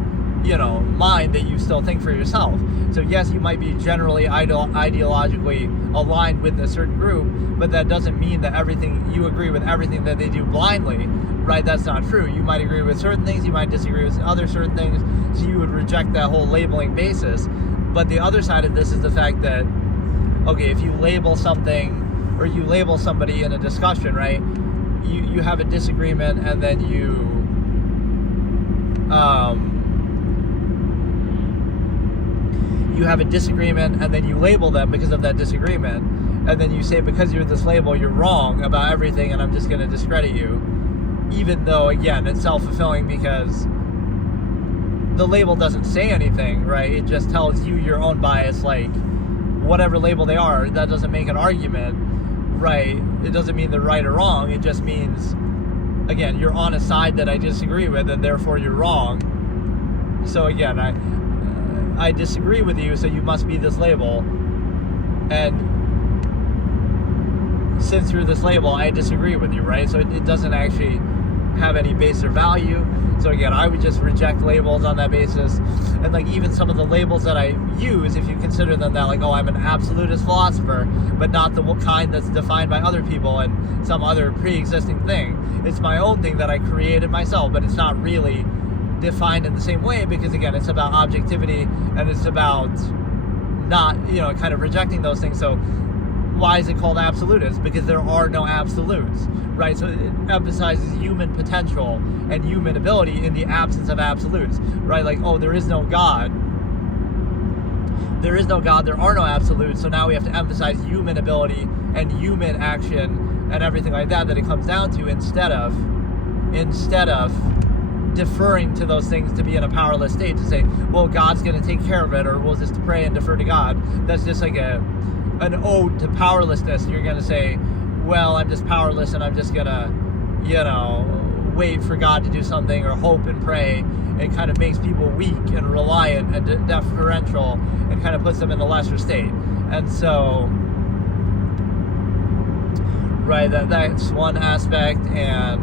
mind that you still think for yourself. So yes, you might be generally ideologically aligned with a certain group, but that doesn't mean that you agree with everything that they do blindly, right? That's not true. You might agree with certain things, you might disagree with other certain things, so you would reject that whole labeling basis. But the other side of this is the fact that, okay, if you label something, or you label somebody in a discussion, right? You have a disagreement, and then you have a disagreement, and then you label them because of that disagreement, and then you say, because you're this label, you're wrong about everything, and I'm just going to discredit you, even though, again, it's self-fulfilling, because the label doesn't say anything, right? It just tells you your own bias. Like, whatever label they are, that doesn't make an argument, right? It doesn't mean they're right or wrong. It just means, again, you're on a side that I disagree with, and therefore you're wrong. So again, I disagree with you, so you must be this label, and since you're this label, I disagree with you, right? So it doesn't actually have any base or value. So again, I would just reject labels on that basis. And like even some of the labels that I use, if you consider them that like, oh, I'm an absolutist philosopher, but not the kind that's defined by other people and some other pre-existing thing. It's my own thing that I created myself, but it's not really defined in the same way, because again, it's about objectivity and it's about not, kind of rejecting those things. So why is it called absolutist? Because there are no absolutes, right? So it emphasizes human potential and human ability in the absence of absolutes, right? Like, oh, there is no God. There is no God, there are no absolutes, so now we have to emphasize human ability and human action and everything like that it comes down to, instead of deferring to those things to be in a powerless state, to say, well, God's going to take care of it, or we'll just pray and defer to God. That's just like an ode to powerlessness. You're going to say, well, I'm just powerless and I'm just going to, wait for God to do something or hope and pray. It kind of makes people weak and reliant and deferential and kind of puts them in a lesser state. And so, right, that's one aspect. And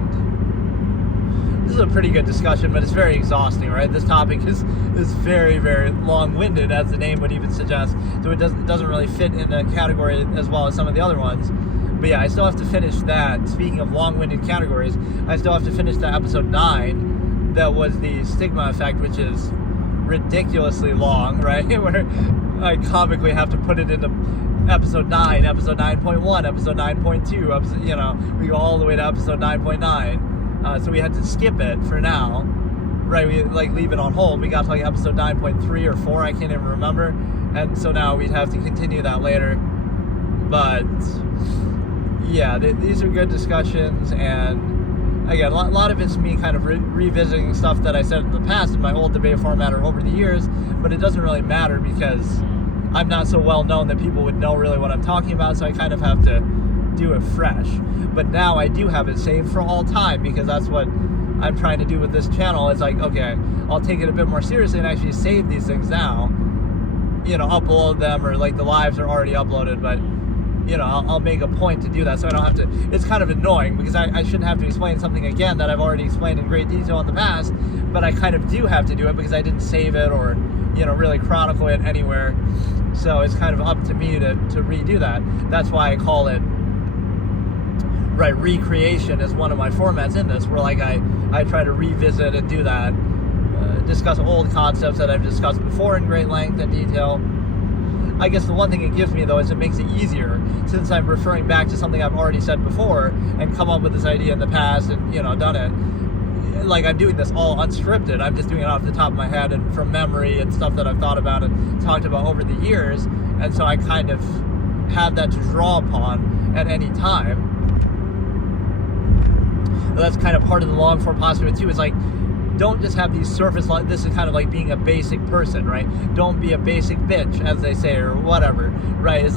this is a pretty good discussion, but it's very exhausting, right? This topic is very, very long-winded, as the name would even suggest. So it doesn't really fit in the category as well as some of the other ones. But yeah, I still have to finish that. Speaking of long-winded categories, I still have to finish that episode 9. That was the stigma effect, which is ridiculously long, right? Where I comically have to put it into episode 9, episode 9.1, episode 9.2, we go all the way to episode 9.9. So we had to skip it for now, right? We leave it on hold. We got to episode 9.3 or 4, I can't even remember. And so now we'd have to continue that later. But yeah, these are good discussions. And again, a lot of it's me kind of revisiting stuff that I said in the past in my old debate format or over the years. But it doesn't really matter because I'm not so well known that people would know really what I'm talking about. So I kind of have to do it fresh. But now I do have it saved for all time, because that's what I'm trying to do with this channel. It's like, okay, I'll take it a bit more seriously and actually save these things now, upload them, or the lives are already uploaded, but I'll make a point to do that, so I don't have to. It's kind of annoying because I shouldn't have to explain something again that I've already explained in great detail in the past, but I kind of do have to do it because I didn't save it or really chronicle it anywhere. So it's kind of up to me to redo that. That's why I call it, right, recreation is one of my formats in this, where I try to revisit and do that, discuss old concepts that I've discussed before in great length and detail. I guess the one thing it gives me, though, is it makes it easier, since I'm referring back to something I've already said before and come up with this idea in the past and, done it. I'm doing this all unscripted. I'm just doing it off the top of my head and from memory and stuff that I've thought about and talked about over the years. And so I kind of have that to draw upon at any time. That's kind of part of the long form postulate too, is don't just have these surface, this is kind of like being a basic person, right? Don't be a basic bitch, as they say, or whatever, right? It's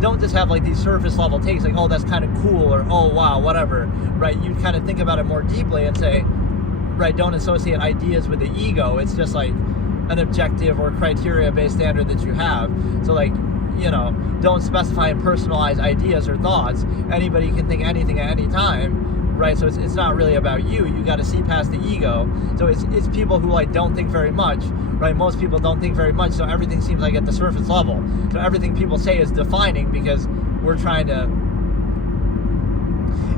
don't just have these surface level takes, oh, that's kind of cool, or oh, wow, whatever, right? You kind of think about it more deeply and say, right, don't associate ideas with the ego. It's just an objective or criteria based standard that you have. So don't specify and personalize ideas or thoughts. Anybody can think anything at any time, right? So it's not really about you. You got to see past the ego. So it's people who don't think very much, right? Most people don't think very much, so everything seems at the surface level. So everything people say is defining, because we're trying to.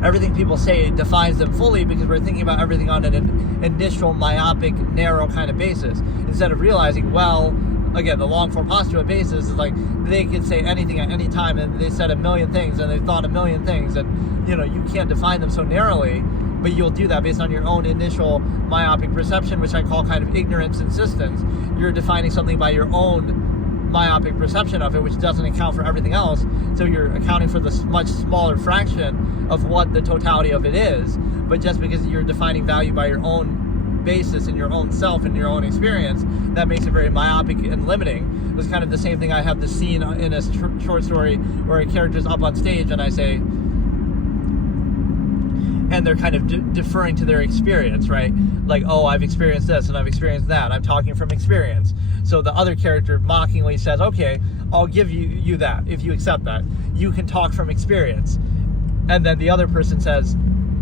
Everything people say defines them fully, because we're thinking about everything on an initial myopic, narrow kind of basis, instead of realizing, well, again, the long form postulate basis is they can say anything at any time, and they said a million things, and they've thought a million things, and you can't define them so narrowly, but you'll do that based on your own initial myopic perception, which I call kind of ignorance insistence. You're defining something by your own myopic perception of it, which doesn't account for everything else. So you're accounting for this much smaller fraction of what the totality of it is, but just because you're defining value by your own basis in your own self and your own experience, that makes it very myopic and limiting. It's kind of the same thing. I have the scene in a short story where a character's up on stage and I say, and they're kind of deferring to their experience, right? Oh, I've experienced this and I've experienced that. I'm talking from experience. So the other character mockingly says, okay, I'll give you that if you accept that. You can talk from experience. And then the other person says,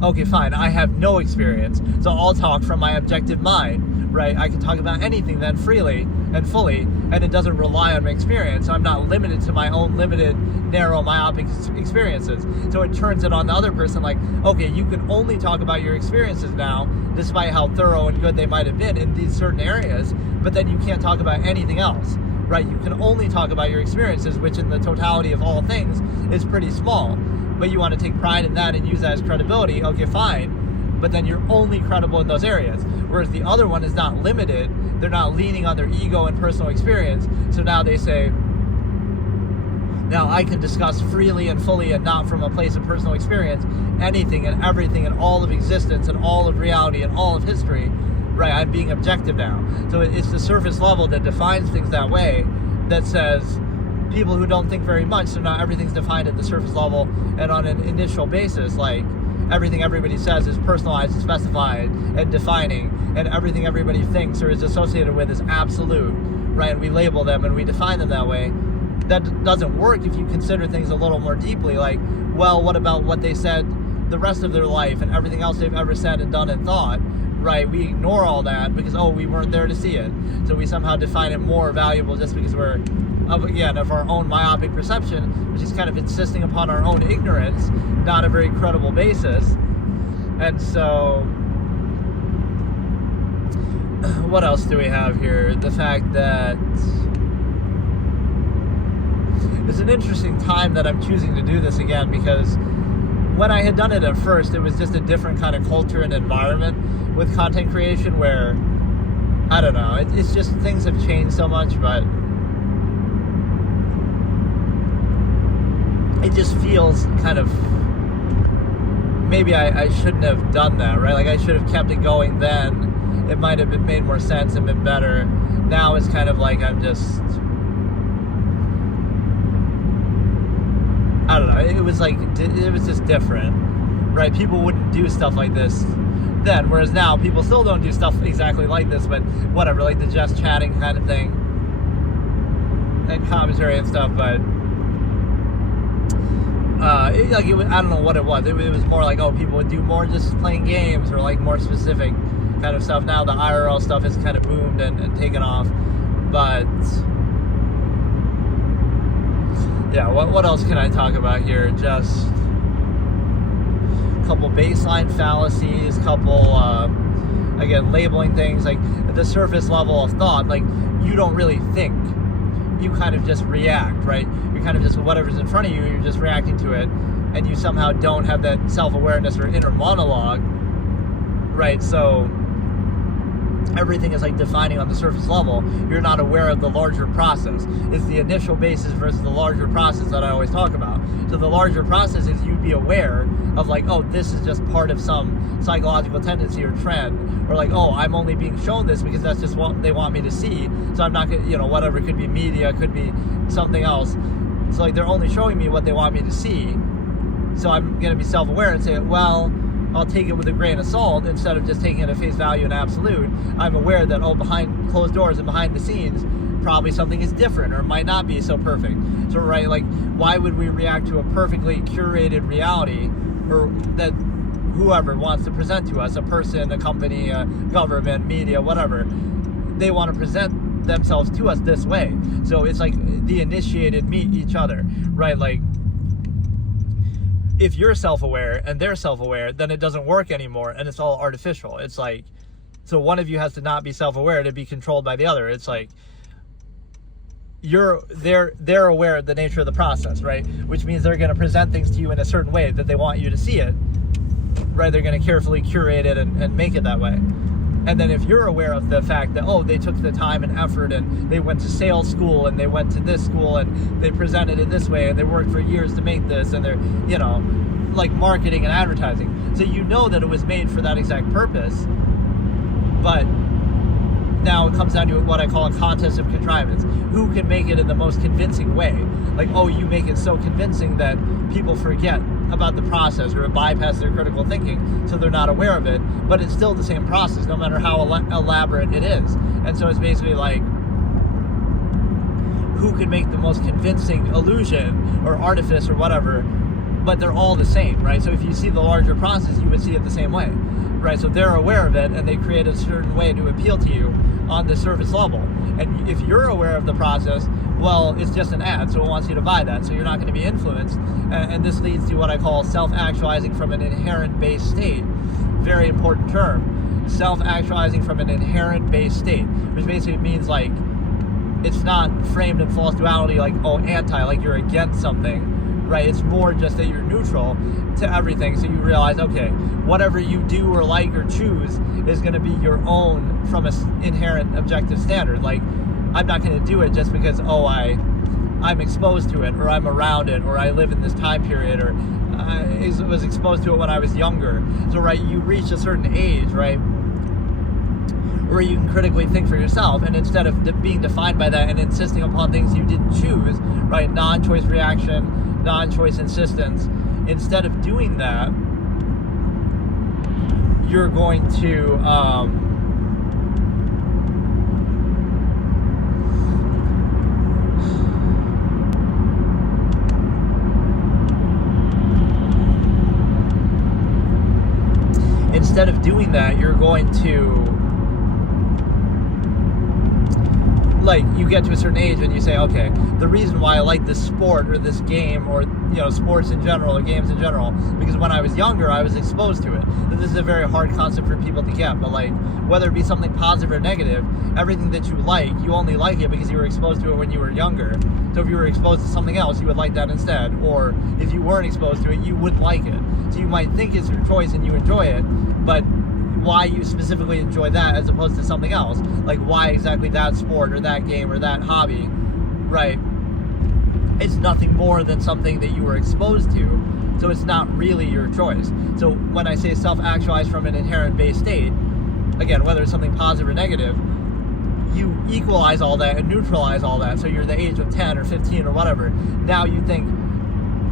okay, fine, I have no experience, so I'll talk from my objective mind, right? I can talk about anything then freely and fully, and it doesn't rely on my experience. So I'm not limited to my own limited, narrow, myopic experiences. So it turns it on the other person like, okay, you can only talk about your experiences now, despite how thorough and good they might have been in these certain areas, but then you can't talk about anything else, right? You can only talk about your experiences, which in the totality of all things is pretty small. But you want to take pride in that and use that as credibility, okay, fine. But then you're only credible in those areas. Whereas the other one is not limited. They're not leaning on their ego and personal experience. So now they say, now I can discuss freely and fully and not from a place of personal experience anything and everything and all of existence and all of reality and all of history, right? I'm being objective now. So it's the surface level that defines things that way, that says people who don't think very much, so now everything's defined at the surface level and on an initial basis, like everything everybody says is personalized and specified and defining, and everything everybody thinks or is associated with is absolute, right? And we label them and we define them that way. That doesn't work if you consider things a little more deeply, like, well, what about what they said the rest of their life and everything else they've ever said and done and thought, right? We ignore all that because, oh, we weren't there to see it. So we somehow define it more valuable just because we're, of our own myopic perception, which is kind of insisting upon our own ignorance, not a very credible basis. And so, what else do we have here? The fact that it's an interesting time that I'm choosing to do this again, because when I had done it at first, it was just a different kind of culture and environment with content creation where, I don't know, it's just things have changed so much, but it just feels kind of, maybe I shouldn't have done that, right? Like I should have kept it going then. It might have made more sense and been better. Now it's kind of like I'm just, I don't know, it was just different, right? People wouldn't do stuff like this then, whereas now people still don't do stuff exactly like this, but whatever, like the just chatting kind of thing and commentary and stuff, but I don't know what it was. It was more like, oh, people would do more just playing games or like more specific kind of stuff. Now the IRL stuff has kind of boomed and taken off, but yeah, what else can I talk about here? Just a couple baseline fallacies, again, labeling things, like the surface level of thought, like you don't really think. You kind of just react, right? You're kind of just, whatever's in front of you, you're just reacting to it, and you somehow don't have that self-awareness or inner monologue, right? So everything is like defining on the surface level. You're not aware of the larger process. It's the initial basis versus the larger process that I always talk about. So the larger process is you'd be aware of like, oh, this is just part of some psychological tendency or trend, or like, oh, I'm only being shown this because that's just what they want me to see. So I'm not gonna, whatever, it could be media, could be something else. So like they're only showing me what they want me to see. So I'm gonna be self-aware and say, well, I'll take it with a grain of salt instead of just taking it at face value and absolute. I'm aware that, oh, behind closed doors and behind the scenes, probably something is different or might not be so perfect. So, right, like, why would we react to a perfectly curated reality or that whoever wants to present to us, a person, a company, a government, media, whatever, they want to present themselves to us this way. So it's like the initiated meet each other, right? Like, if you're self-aware and they're self-aware, then it doesn't work anymore and it's all artificial. It's like, so one of you has to not be self-aware to be controlled by the other. It's like, they're aware of the nature of the process, right? Which means they're going to present things to you in a certain way that they want you to see it, right? They're going to carefully curate it and make it that way. And then if you're aware of the fact that, oh, they took the time and effort and they went to sales school and they went to this school and they presented it this way and they worked for years to make this and they're, like marketing and advertising. So you know that it was made for that exact purpose. But now it comes down to what I call a contest of contrivance. Who can make it in the most convincing way? Like, oh, you make it so convincing that people forget about the process or bypass their critical thinking, so they're not aware of it, but it's still the same process no matter how elaborate it is. And so it's basically like, who can make the most convincing illusion or artifice or whatever but they're all the same, right? So if you see the larger process, you would see it the same way, right? So they're aware of it, and they create a certain way to appeal to you on the surface level. And if you're aware of the process, well, it's just an ad, so it wants you to buy that, so you're not going to be influenced. And this leads to what I call self-actualizing from an inherent base state. Very important term. Self-actualizing from an inherent base state, which basically means like it's not framed in false duality, like, oh, anti, like you're against something, right? It's more just that you're neutral to everything. So you realize, okay, whatever you do or like or choose is going to be your own from an inherent objective standard. Like, I'm not going to do it just because, oh, I'm exposed to it, or I'm around it, or I live in this time period, or I was exposed to it when I was younger. So, right, you reach a certain age, right, where you can critically think for yourself, and instead of being defined by that and insisting upon things you didn't choose, right, non-choice reaction, non-choice insistence, instead of doing that, you're going to instead of doing that, you're going to, like, you get to a certain age and you say, okay, the reason why I like this sport or this game, or, you know, sports in general or games in general, because when I was younger I was exposed to it. This is a very hard concept for people to get, but like, whether it be something positive or negative, everything that you like, you only like it because you were exposed to it when you were younger. So if you were exposed to something else, you would like that instead, or if you weren't exposed to it, you wouldn't like it. So you might think it's your choice and you enjoy it, but why you specifically enjoy that as opposed to something else, like why exactly that sport or that game or that hobby, right? It's nothing more than something that you were exposed to, so it's not really your choice. So when I say self-actualize from an inherent base state, again, whether it's something positive or negative, you equalize all that and neutralize all that. So you're the age of 10 or 15 or whatever. Now you think,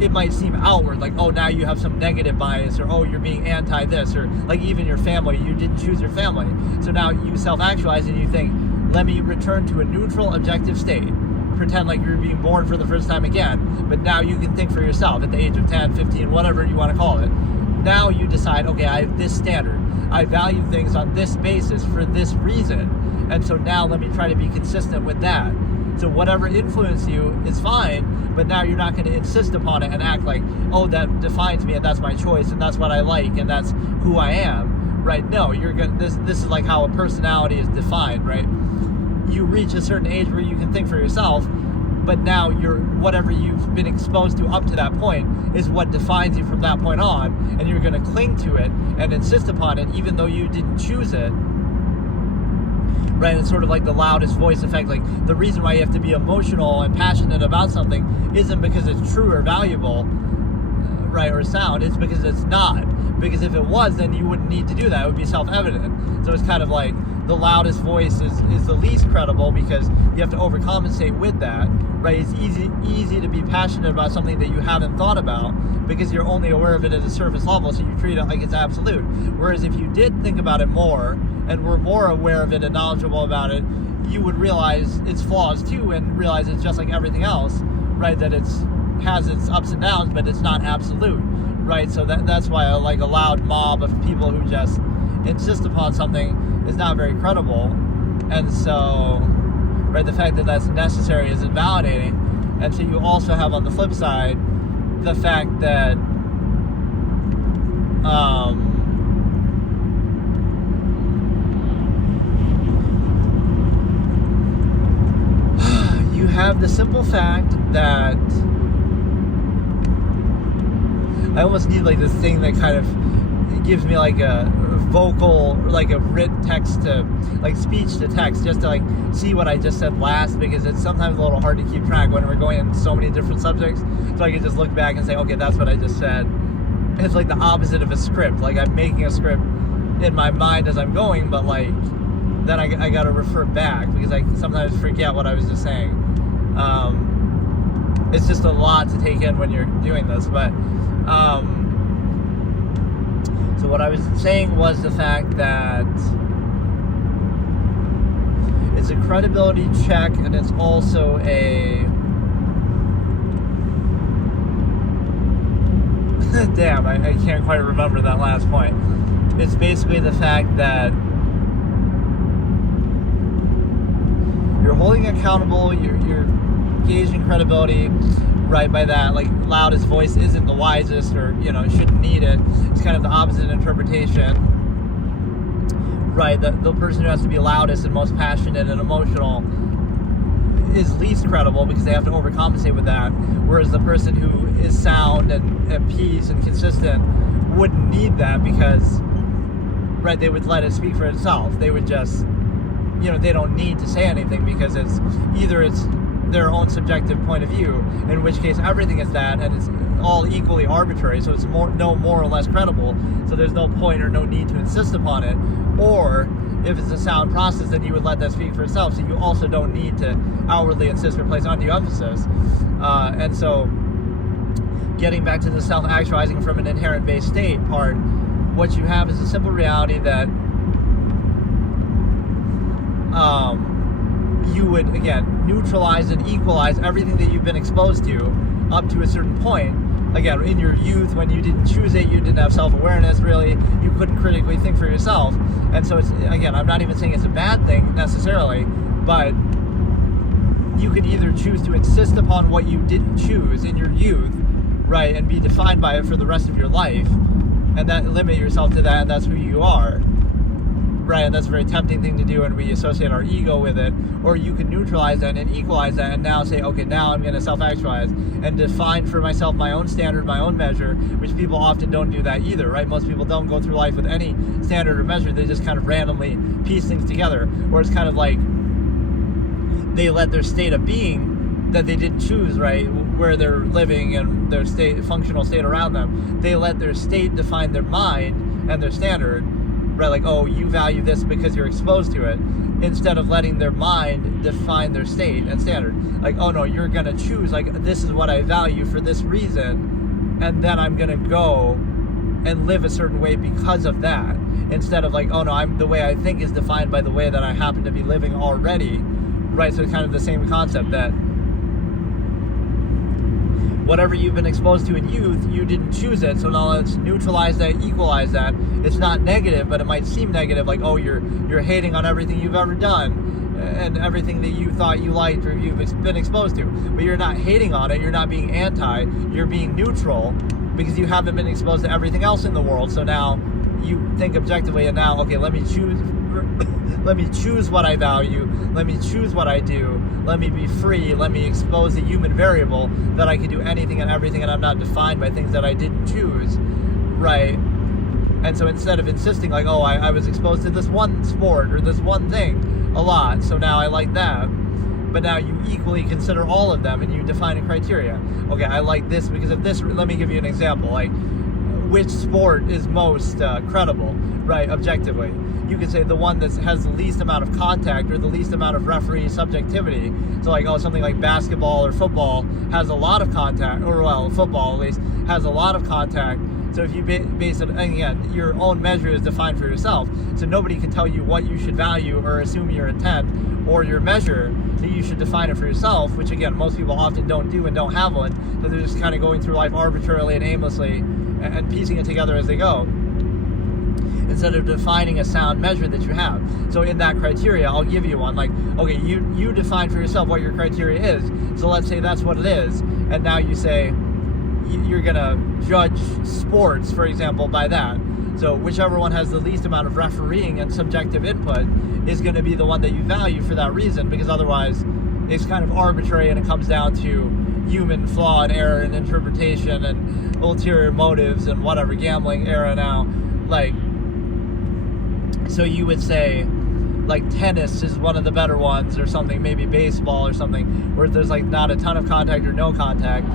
it might seem outward, like, oh, now you have some negative bias, or oh, you're being anti this, or like even your family, you didn't choose your family. So now you self-actualize and you think, let me return to a neutral, objective state. Pretend like you're being born for the first time again, but now you can think for yourself at the age of 10, 15, whatever you want to call it. Now you decide, okay, I have this standard. I value things on this basis for this reason. And so now let me try to be consistent with that. So whatever influenced you is fine, but now you're not going to insist upon it and act like, oh, that defines me and that's my choice and that's what I like and that's who I am, right? No, you're going. This is like how a personality is defined, right? You reach a certain age where you can think for yourself, but now whatever you've been exposed to up to that point is what defines you from that point on, and you're going to cling to it and insist upon it even though you didn't choose it. Right, it's sort of like the loudest voice effect. Like, the reason why you have to be emotional and passionate about something isn't because it's true or valuable, right, or sound. It's because it's not. Because if it was, then you wouldn't need to do that. It would be self-evident. So it's kind of like the loudest voice is the least credible because you have to overcompensate with that, right? It's easy to be passionate about something that you haven't thought about because you're only aware of it at a surface level, so you treat it like it's absolute. Whereas if you did think about it more and were more aware of it and knowledgeable about it, you would realize its flaws too, and realize it's just like everything else, right? That has its ups and downs, but it's not absolute, right? So that's why like a loud mob of people who just insist upon something is not very credible. And so, right, the fact that that's necessary is invalidating. And so you also have on the flip side the fact that you have the simple fact that I almost need like this thing that kind of gives me like a vocal, or like a written text to, like speech to text, just to like see what I just said last, because it's sometimes a little hard to keep track when we're going in so many different subjects. So I can just look back and say, okay, that's what I just said. It's like the opposite of a script. Like, I'm making a script in my mind as I'm going, but like then I gotta refer back because I sometimes forget what I was just saying. It's just a lot to take in when you're doing this, but so what I was saying was the fact that it's a credibility check, and it's also damn, I can't quite remember that last point. It's basically the fact that you're holding accountable, you're gauging credibility, right, by that. Like, loudest voice isn't the wisest, or, shouldn't need it. It's kind of the opposite interpretation, right? The person who has to be loudest and most passionate and emotional is least credible because they have to overcompensate with that, whereas the person who is sound and at peace and consistent wouldn't need that because, right, they would let it speak for itself. They would just, they don't need to say anything because it's their own subjective point of view, in which case everything is that, and it's all equally arbitrary, so it's no more or less credible, so there's no point or no need to insist upon it. Or if it's a sound process, then you would let that speak for itself, so you also don't need to outwardly insist or place undue emphasis. And so getting back to the self-actualizing from an inherent base state part, what you have is a simple reality that you would, again, neutralize and equalize everything that you've been exposed to up to a certain point. Again, in your youth, when you didn't choose it, you didn't have self-awareness, really, you couldn't critically think for yourself. And so it's, again, I'm not even saying it's a bad thing necessarily, but you could either choose to insist upon what you didn't choose in your youth, right, and be defined by it for the rest of your life, and that limit yourself to that, and that's who you are. Right, and that's a very tempting thing to do, and we associate our ego with it. Or you can neutralize that and equalize that, and now say, okay, now I'm going to self-actualize and define for myself my own standard, my own measure, which people often don't do that either, right? Most people don't go through life with any standard or measure. They just kind of randomly piece things together. Or it's kind of like they let their state of being that they didn't choose, right, where they're living and their functional state around them, they let their state define their mind and their standard. Right, like, oh, you value this because you're exposed to it, instead of letting their mind define their state and standard. Like, oh no, you're gonna choose, like, this is what I value for this reason, and then I'm gonna go and live a certain way because of that, instead of like, oh no, the way I think is defined by the way that I happen to be living already. Right, so it's kind of the same concept that whatever you've been exposed to in youth, you didn't choose it, so now let's neutralize that, equalize that. It's not negative, but it might seem negative, like, oh, you're hating on everything you've ever done and everything that you thought you liked or you've been exposed to. But you're not hating on it, you're not being anti, you're being neutral because you haven't been exposed to everything else in the world. So now you think objectively, and now, okay, let me choose what I value, let me choose what I do, let me be free, let me expose the human variable that I can do anything and everything, and I'm not defined by things that I didn't choose, right? And so instead of insisting like, oh, I was exposed to this one sport or this one thing a lot, so now I like that, but now you equally consider all of them and you define a criteria. Okay, I like this because of this. Let me give you an example, like which sport is most credible, right, objectively. You could say the one that has the least amount of contact or the least amount of referee subjectivity. So like, oh, something like basketball or football has a lot of contact, or well, football at least has a lot of contact. So if you base it, again, your own measure is defined for yourself. So nobody can tell you what you should value or assume your intent or your measure. So you should define it for yourself, which again, most people often don't do and don't have one. So they're just kind of going through life arbitrarily and aimlessly and piecing it together as they go, instead of defining a sound measure that you have. So in that criteria, I'll give you one. Like, okay, you define for yourself what your criteria is. So let's say that's what it is. And now you say you're going to judge sports, for example, by that. So whichever one has the least amount of refereeing and subjective input is going to be the one that you value for that reason, because otherwise it's kind of arbitrary and it comes down to human flaw and error and interpretation and ulterior motives and whatever, gambling era now. Like, so you would say like tennis is one of the better ones or something, maybe baseball or something, where there's like not a ton of contact or no contact,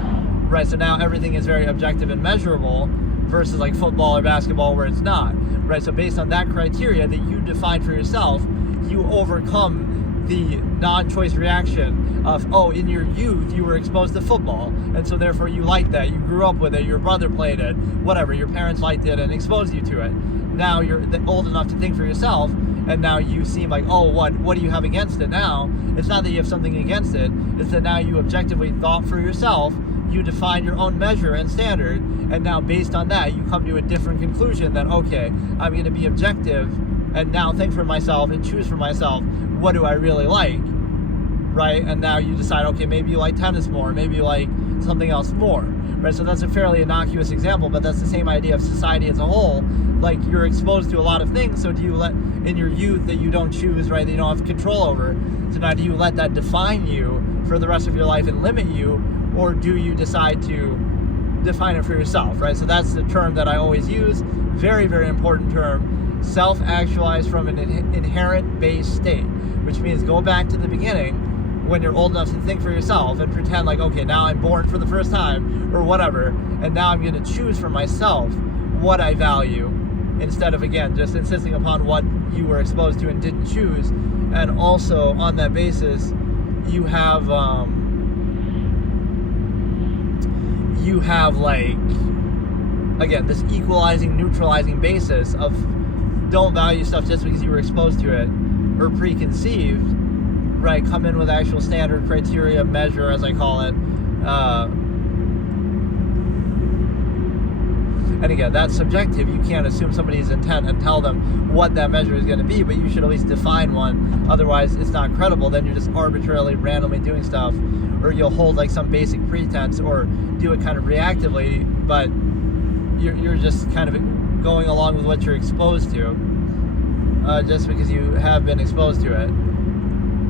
right? So now everything is very objective and measurable versus like football or basketball where it's not, right? So based on that criteria that you define for yourself, you overcome the non-choice reaction of, oh, in your youth you were exposed to football and so therefore you like that, you grew up with it, your brother played it, whatever, your parents liked it and exposed you to it. Now you're old enough to think for yourself, and now you seem like, oh, what do you have against it now? It's not that you have something against it, it's that now you objectively thought for yourself you define your own measure and standard, and now based on that, you come to a different conclusion that, okay, I'm going to be objective and now think for myself and choose for myself, what do I really like, right? And now you decide, okay, maybe you like tennis more, maybe you like something else more, right? So that's a fairly innocuous example, but that's the same idea of society as a whole. Like, you're exposed to a lot of things, so do you let, in your youth, that you don't choose, right, that you don't have control over, so now do you let that define you for the rest of your life and limit you, or do you decide to define it for yourself, right? So that's the term that I always use, very, very important term, self-actualize from an inherent base state, which means go back to the beginning when you're old enough to think for yourself and pretend like, okay, now I'm born for the first time or whatever, and now I'm going to choose for myself what I value, instead of, again, just insisting upon what you were exposed to and didn't choose. And also on that basis, you have like, again, this equalizing, neutralizing basis of don't value stuff just because you were exposed to it or preconceived, right? Come in with actual standard criteria, measure, as I call it. And again, that's subjective. You can't assume somebody's intent and tell them what that measure is going to be, but you should at least define one. Otherwise, it's not credible. Then you're just arbitrarily, randomly doing stuff, or you'll hold like some basic pretense or do it kind of reactively, but you're just kind of going along with what you're exposed to, just because you have been exposed to it,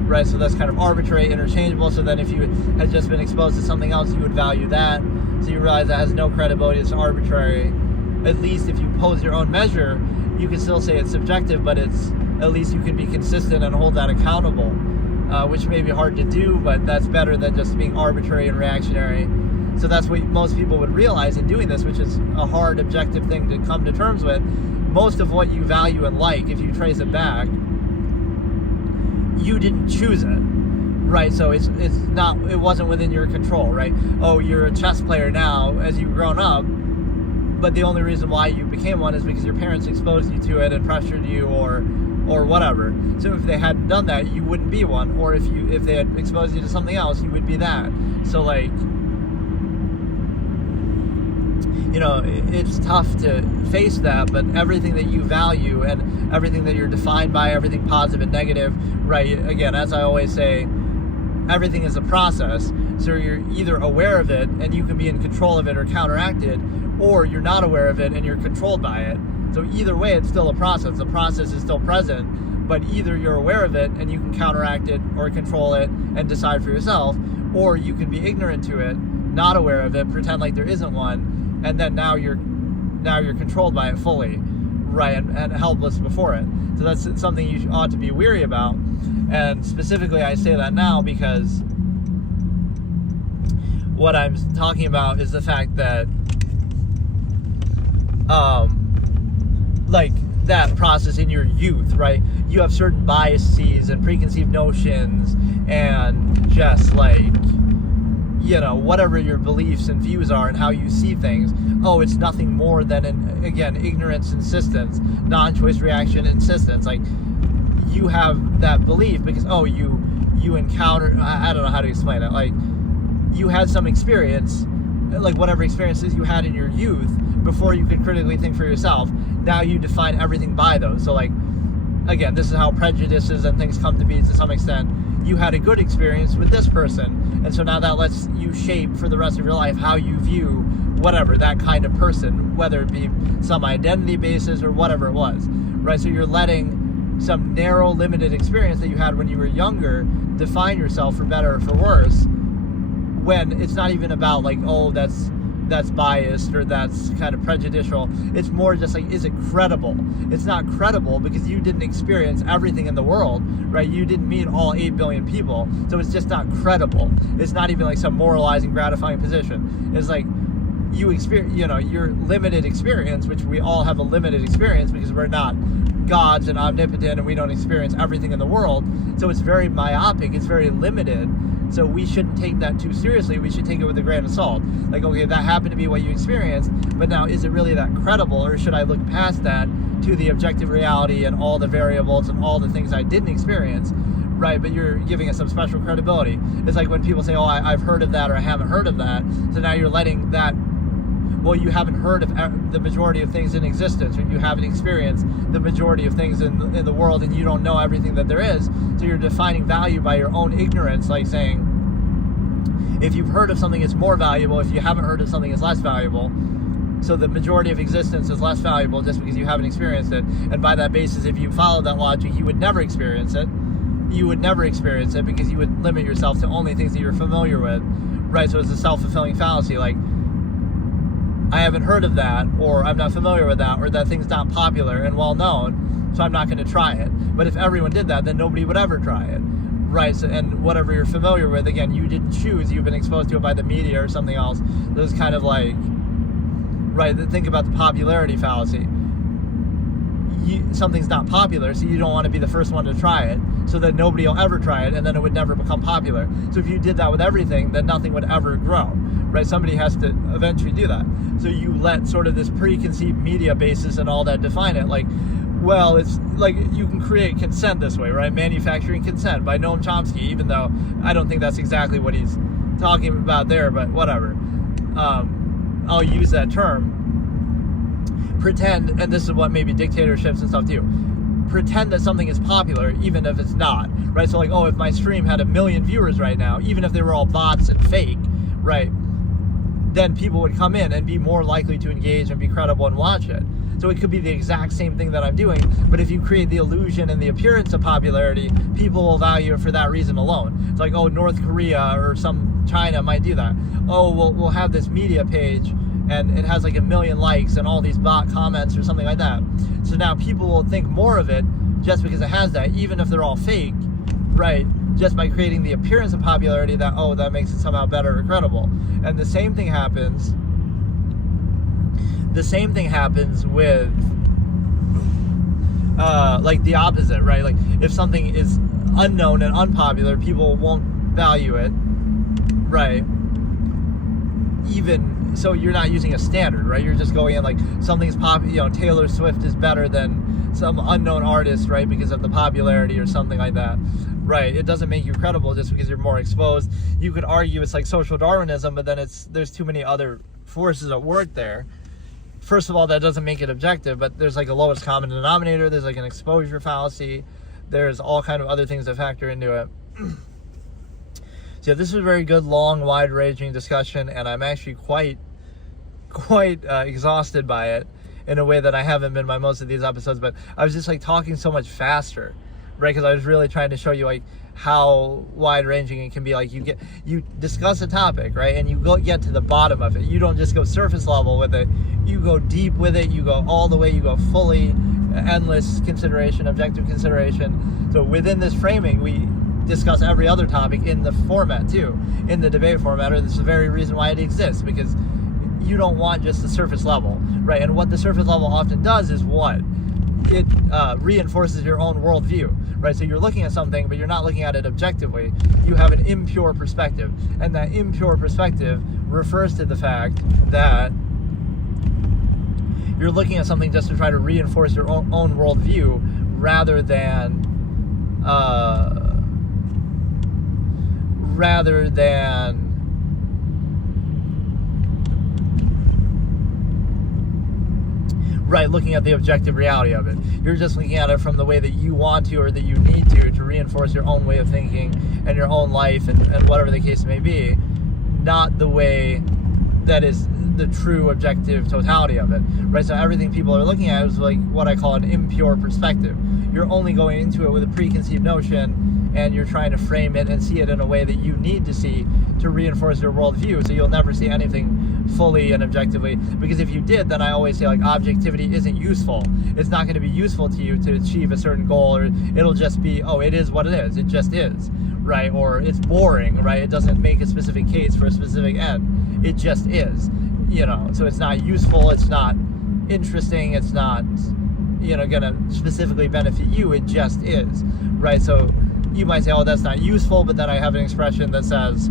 right? So that's kind of arbitrary, interchangeable. So then if you had just been exposed to something else, you would value that. So you realize that has no credibility, it's arbitrary. At least if you pose your own measure, you can still say it's subjective, but it's, at least you can be consistent and hold that accountable, which may be hard to do, but that's better than just being arbitrary and reactionary. So that's what most people would realize in doing this, which is a hard, objective thing to come to terms with. Most of what you value and like, if you trace it back, you didn't choose it, right? So it wasn't within your control, right? Oh, you're a chess player now as you've grown up, but the only reason why you became one is because your parents exposed you to it and pressured you, or whatever. So if they hadn't done that, you wouldn't be one. Or if they had exposed you to something else, you would be that. So like, you know, it's tough to face that, but everything that you value and everything that you're defined by, everything positive and negative, right? Again, as I always say, everything is a process. So you're either aware of it and you can be in control of it or counteract it, or you're not aware of it and you're controlled by it. So either way, it's still a process. The process is still present, but either you're aware of it and you can counteract it or control it and decide for yourself, or you can be ignorant to it, not aware of it, pretend like there isn't one, and then now you're controlled by it fully, right, and helpless before it. So that's something you ought to be weary about. And specifically, I say that now because what I'm talking about is the fact that like that process in your youth, right? You have certain biases and preconceived notions and just like, you know, whatever your beliefs and views are and how you see things. Oh, it's nothing more than, again, ignorance insistence, non-choice reaction insistence. Like, you have that belief because, oh, you encountered, I don't know how to explain it. Like, you had some experience, like whatever experiences you had in your youth before you could critically think for yourself. Now you define everything by those. So like, again, this is how prejudices and things come to be to some extent. You had a good experience with this person, and so now that lets you shape for the rest of your life how you view whatever, that kind of person, whether it be some identity basis or whatever it was, right? So you're letting some narrow, limited experience that you had when you were younger define yourself for better or for worse, when it's not even about like, oh, that's biased or that's kind of prejudicial. It's more just like, is it credible? It's not credible because you didn't experience everything in the world, right? You didn't meet all 8 billion people, so it's just not credible. It's not even like some moralizing, gratifying position. It's like you experience, you know, your limited experience, which we all have a limited experience because we're not gods and omnipotent and we don't experience everything in the world. So it's very myopic, it's very limited. So we shouldn't take that too seriously. We should take it with a grain of salt. Like, okay, that happened to be what you experienced, but now is it really that credible, or should I look past that to the objective reality and all the variables and all the things I didn't experience, right? But you're giving it some special credibility. It's like when people say, oh, I've heard of that, or I haven't heard of that. So now you're letting that, well, you haven't heard of the majority of things in existence, or you haven't experienced the majority of things in the world, and you don't know everything that there is. So you're defining value by your own ignorance, like saying, if you've heard of something, it's more valuable. If you haven't heard of something, it's less valuable. So the majority of existence is less valuable just because you haven't experienced it. And by that basis, if you followed that logic, you would never experience it. You would never experience it because you would limit yourself to only things that you're familiar with, right? So it's a self-fulfilling fallacy. Like, I haven't heard of that, or I'm not familiar with that, or that thing's not popular and well-known, so I'm not going to try it. But if everyone did that, then nobody would ever try it, right? So, and whatever you're familiar with, again, you didn't choose. You've been exposed to it by the media or something else. Those kind of like, right, think about the popularity fallacy. Something's not popular, so you don't want to be the first one to try it, so that nobody will ever try it, and then it would never become popular. So if you did that with everything, then nothing would ever grow, right? Somebody has to eventually do that. So you let sort of this preconceived media basis and all that define it. Like, well, it's like you can create consent this way, right? Manufacturing consent by Noam Chomsky, even though I don't think that's exactly what he's talking about there, but whatever. I'll use that term. Pretend, and this is what maybe dictatorships and stuff do, pretend that something is popular even if it's not, right? So like, oh, if my stream had 1 million viewers right now, even if they were all bots and fake, right, then people would come in and be more likely to engage and be credible and watch it. So it could be the exact same thing that I'm doing, but if you create the illusion and the appearance of popularity, people will value it for that reason alone. It's like, oh, North Korea or some China might do that. Oh, we'll have this media page and it has like 1 million likes and all these bot comments or something like that. So now people will think more of it just because it has that, even if they're all fake, right? Just by creating the appearance of popularity that, oh, that makes it somehow better or credible. And the same thing happens with like the opposite, right? Like if something is unknown and unpopular, people won't value it, right? Even so, you're not using a standard, right? You're just going in like something's popular, Taylor Swift is better than some unknown artist, right? Because of the popularity or something like that, right? It doesn't make you credible just because you're more exposed. You could argue it's like social Darwinism, but then there's too many other forces at work there. First of all, that doesn't make it objective, but there's like a lowest common denominator. There's like an exposure fallacy. There's all kind of other things that factor into it. So yeah, this was a very good, long, wide-ranging discussion, and I'm actually quite exhausted by it in a way that I haven't been by most of these episodes. But I was just like talking so much faster, right? Because I was really trying to show you like how wide-ranging it can be. Like you discuss a topic, right, and you get to the bottom of it. You don't just go surface level with it. You go deep with it. You go all the way. You go fully, endless consideration, objective consideration. So within this framing, we discuss every other topic in the format too, in the debate format, or this is the very reason why it exists, because you don't want just the surface level, right? And what the surface level often does is what? It reinforces your own worldview, right? So you're looking at something, but you're not looking at it objectively. You have an impure perspective, and that impure perspective refers to the fact that you're looking at something just to try to reinforce your own worldview rather than right, looking at the objective reality of it. You're just looking at it from the way that you want to or that you need to reinforce your own way of thinking and your own life and whatever the case may be, not the way that is the true objective totality of it, right? So everything people are looking at is like what I call an impure perspective. You're only going into it with a preconceived notion, and you're trying to frame it and see it in a way that you need to see to reinforce your worldview, so you'll never see anything fully and objectively. Because if you did, then I always say like objectivity isn't useful. It's not going to be useful to you to achieve a certain goal, or it'll just be, oh, it is what it is. It just is, right? Or it's boring, right? It doesn't make a specific case for a specific end. It just is, so it's not useful. It's not interesting. It's not, gonna specifically benefit you. It just is, right? So you might say, oh, that's not useful, but then I have an expression that says,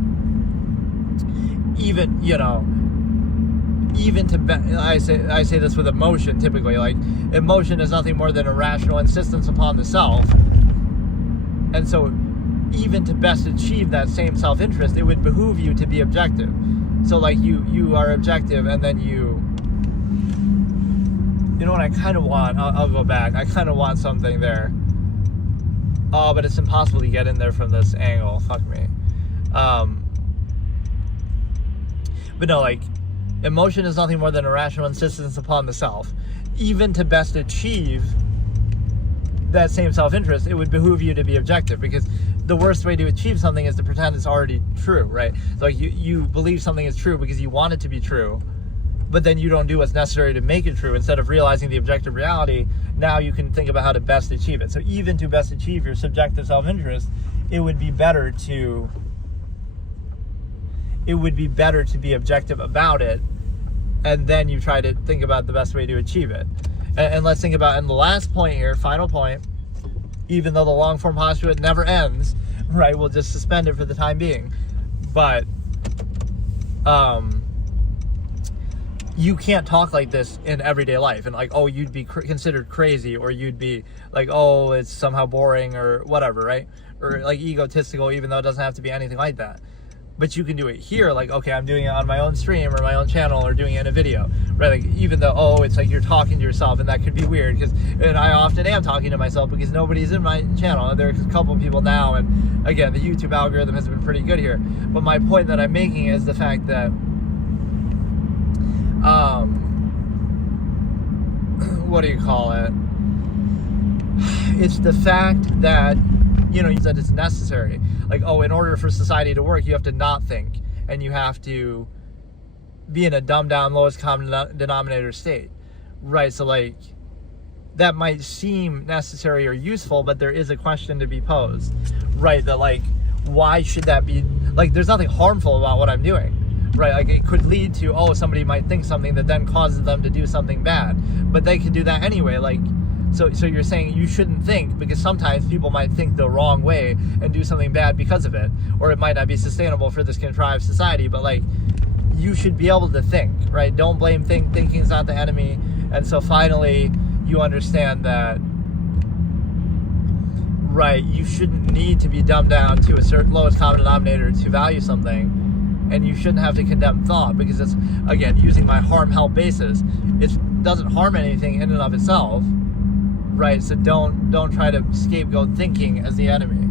I say this with emotion typically, like emotion is nothing more than a rational insistence upon the self. And so even to best achieve that same self-interest, it would behoove you to be objective. So like you are objective, and then you know what I kind of want? I'll go back. I kind of want something there. Oh, but it's impossible to get in there from this angle. Fuck me. But no, like, emotion is nothing more than a rational insistence upon the self. Even to best achieve that same self-interest, it would behoove you to be objective, because the worst way to achieve something is to pretend it's already true, right? So like you believe something is true because you want it to be true, but then you don't do what's necessary to make it true. Instead of realizing the objective reality, now you can think about how to best achieve it. So even to best achieve your subjective self-interest, it would be better to be objective about it, and then you try to think about the best way to achieve it. And let's think about, in the last point here, final point, even though the long form postulate never ends, right, we'll just suspend it for the time being. But you can't talk like this in everyday life, and like, oh, you'd be considered crazy, or you'd be like, oh, it's somehow boring, or whatever, right? Or like egotistical, even though it doesn't have to be anything like that. But you can do it here, like, okay, I'm doing it on my own stream or my own channel, or doing it in a video, right? Like, even though, oh, it's like you're talking to yourself, and that could be weird, and I often am talking to myself because nobody's in my channel. There's a couple people now, and again, the YouTube algorithm has been pretty good here. But my point that I'm making is the fact that what do you call it? It's the fact that, that it's necessary. Like, oh, in order for society to work, you have to not think, and you have to be in a dumbed down, lowest common denominator state, right? So like, that might seem necessary or useful, but there is a question to be posed, right? That like, why should that be? Like, there's nothing harmful about what I'm doing. Right, like it could lead to, oh, somebody might think something that then causes them to do something bad, but they could do that anyway. Like, so you're saying you shouldn't think, because sometimes people might think the wrong way and do something bad because of it, or it might not be sustainable for this contrived society. But like, you should be able to think, right? Don't blame thinking is not the enemy. And so finally, you understand that, right? You shouldn't need to be dumbed down to a certain lowest common denominator to value something. And you shouldn't have to condemn thought, because it's, again, using my harm-help basis, it doesn't harm anything in and of itself, right? So don't try to scapegoat thinking as the enemy.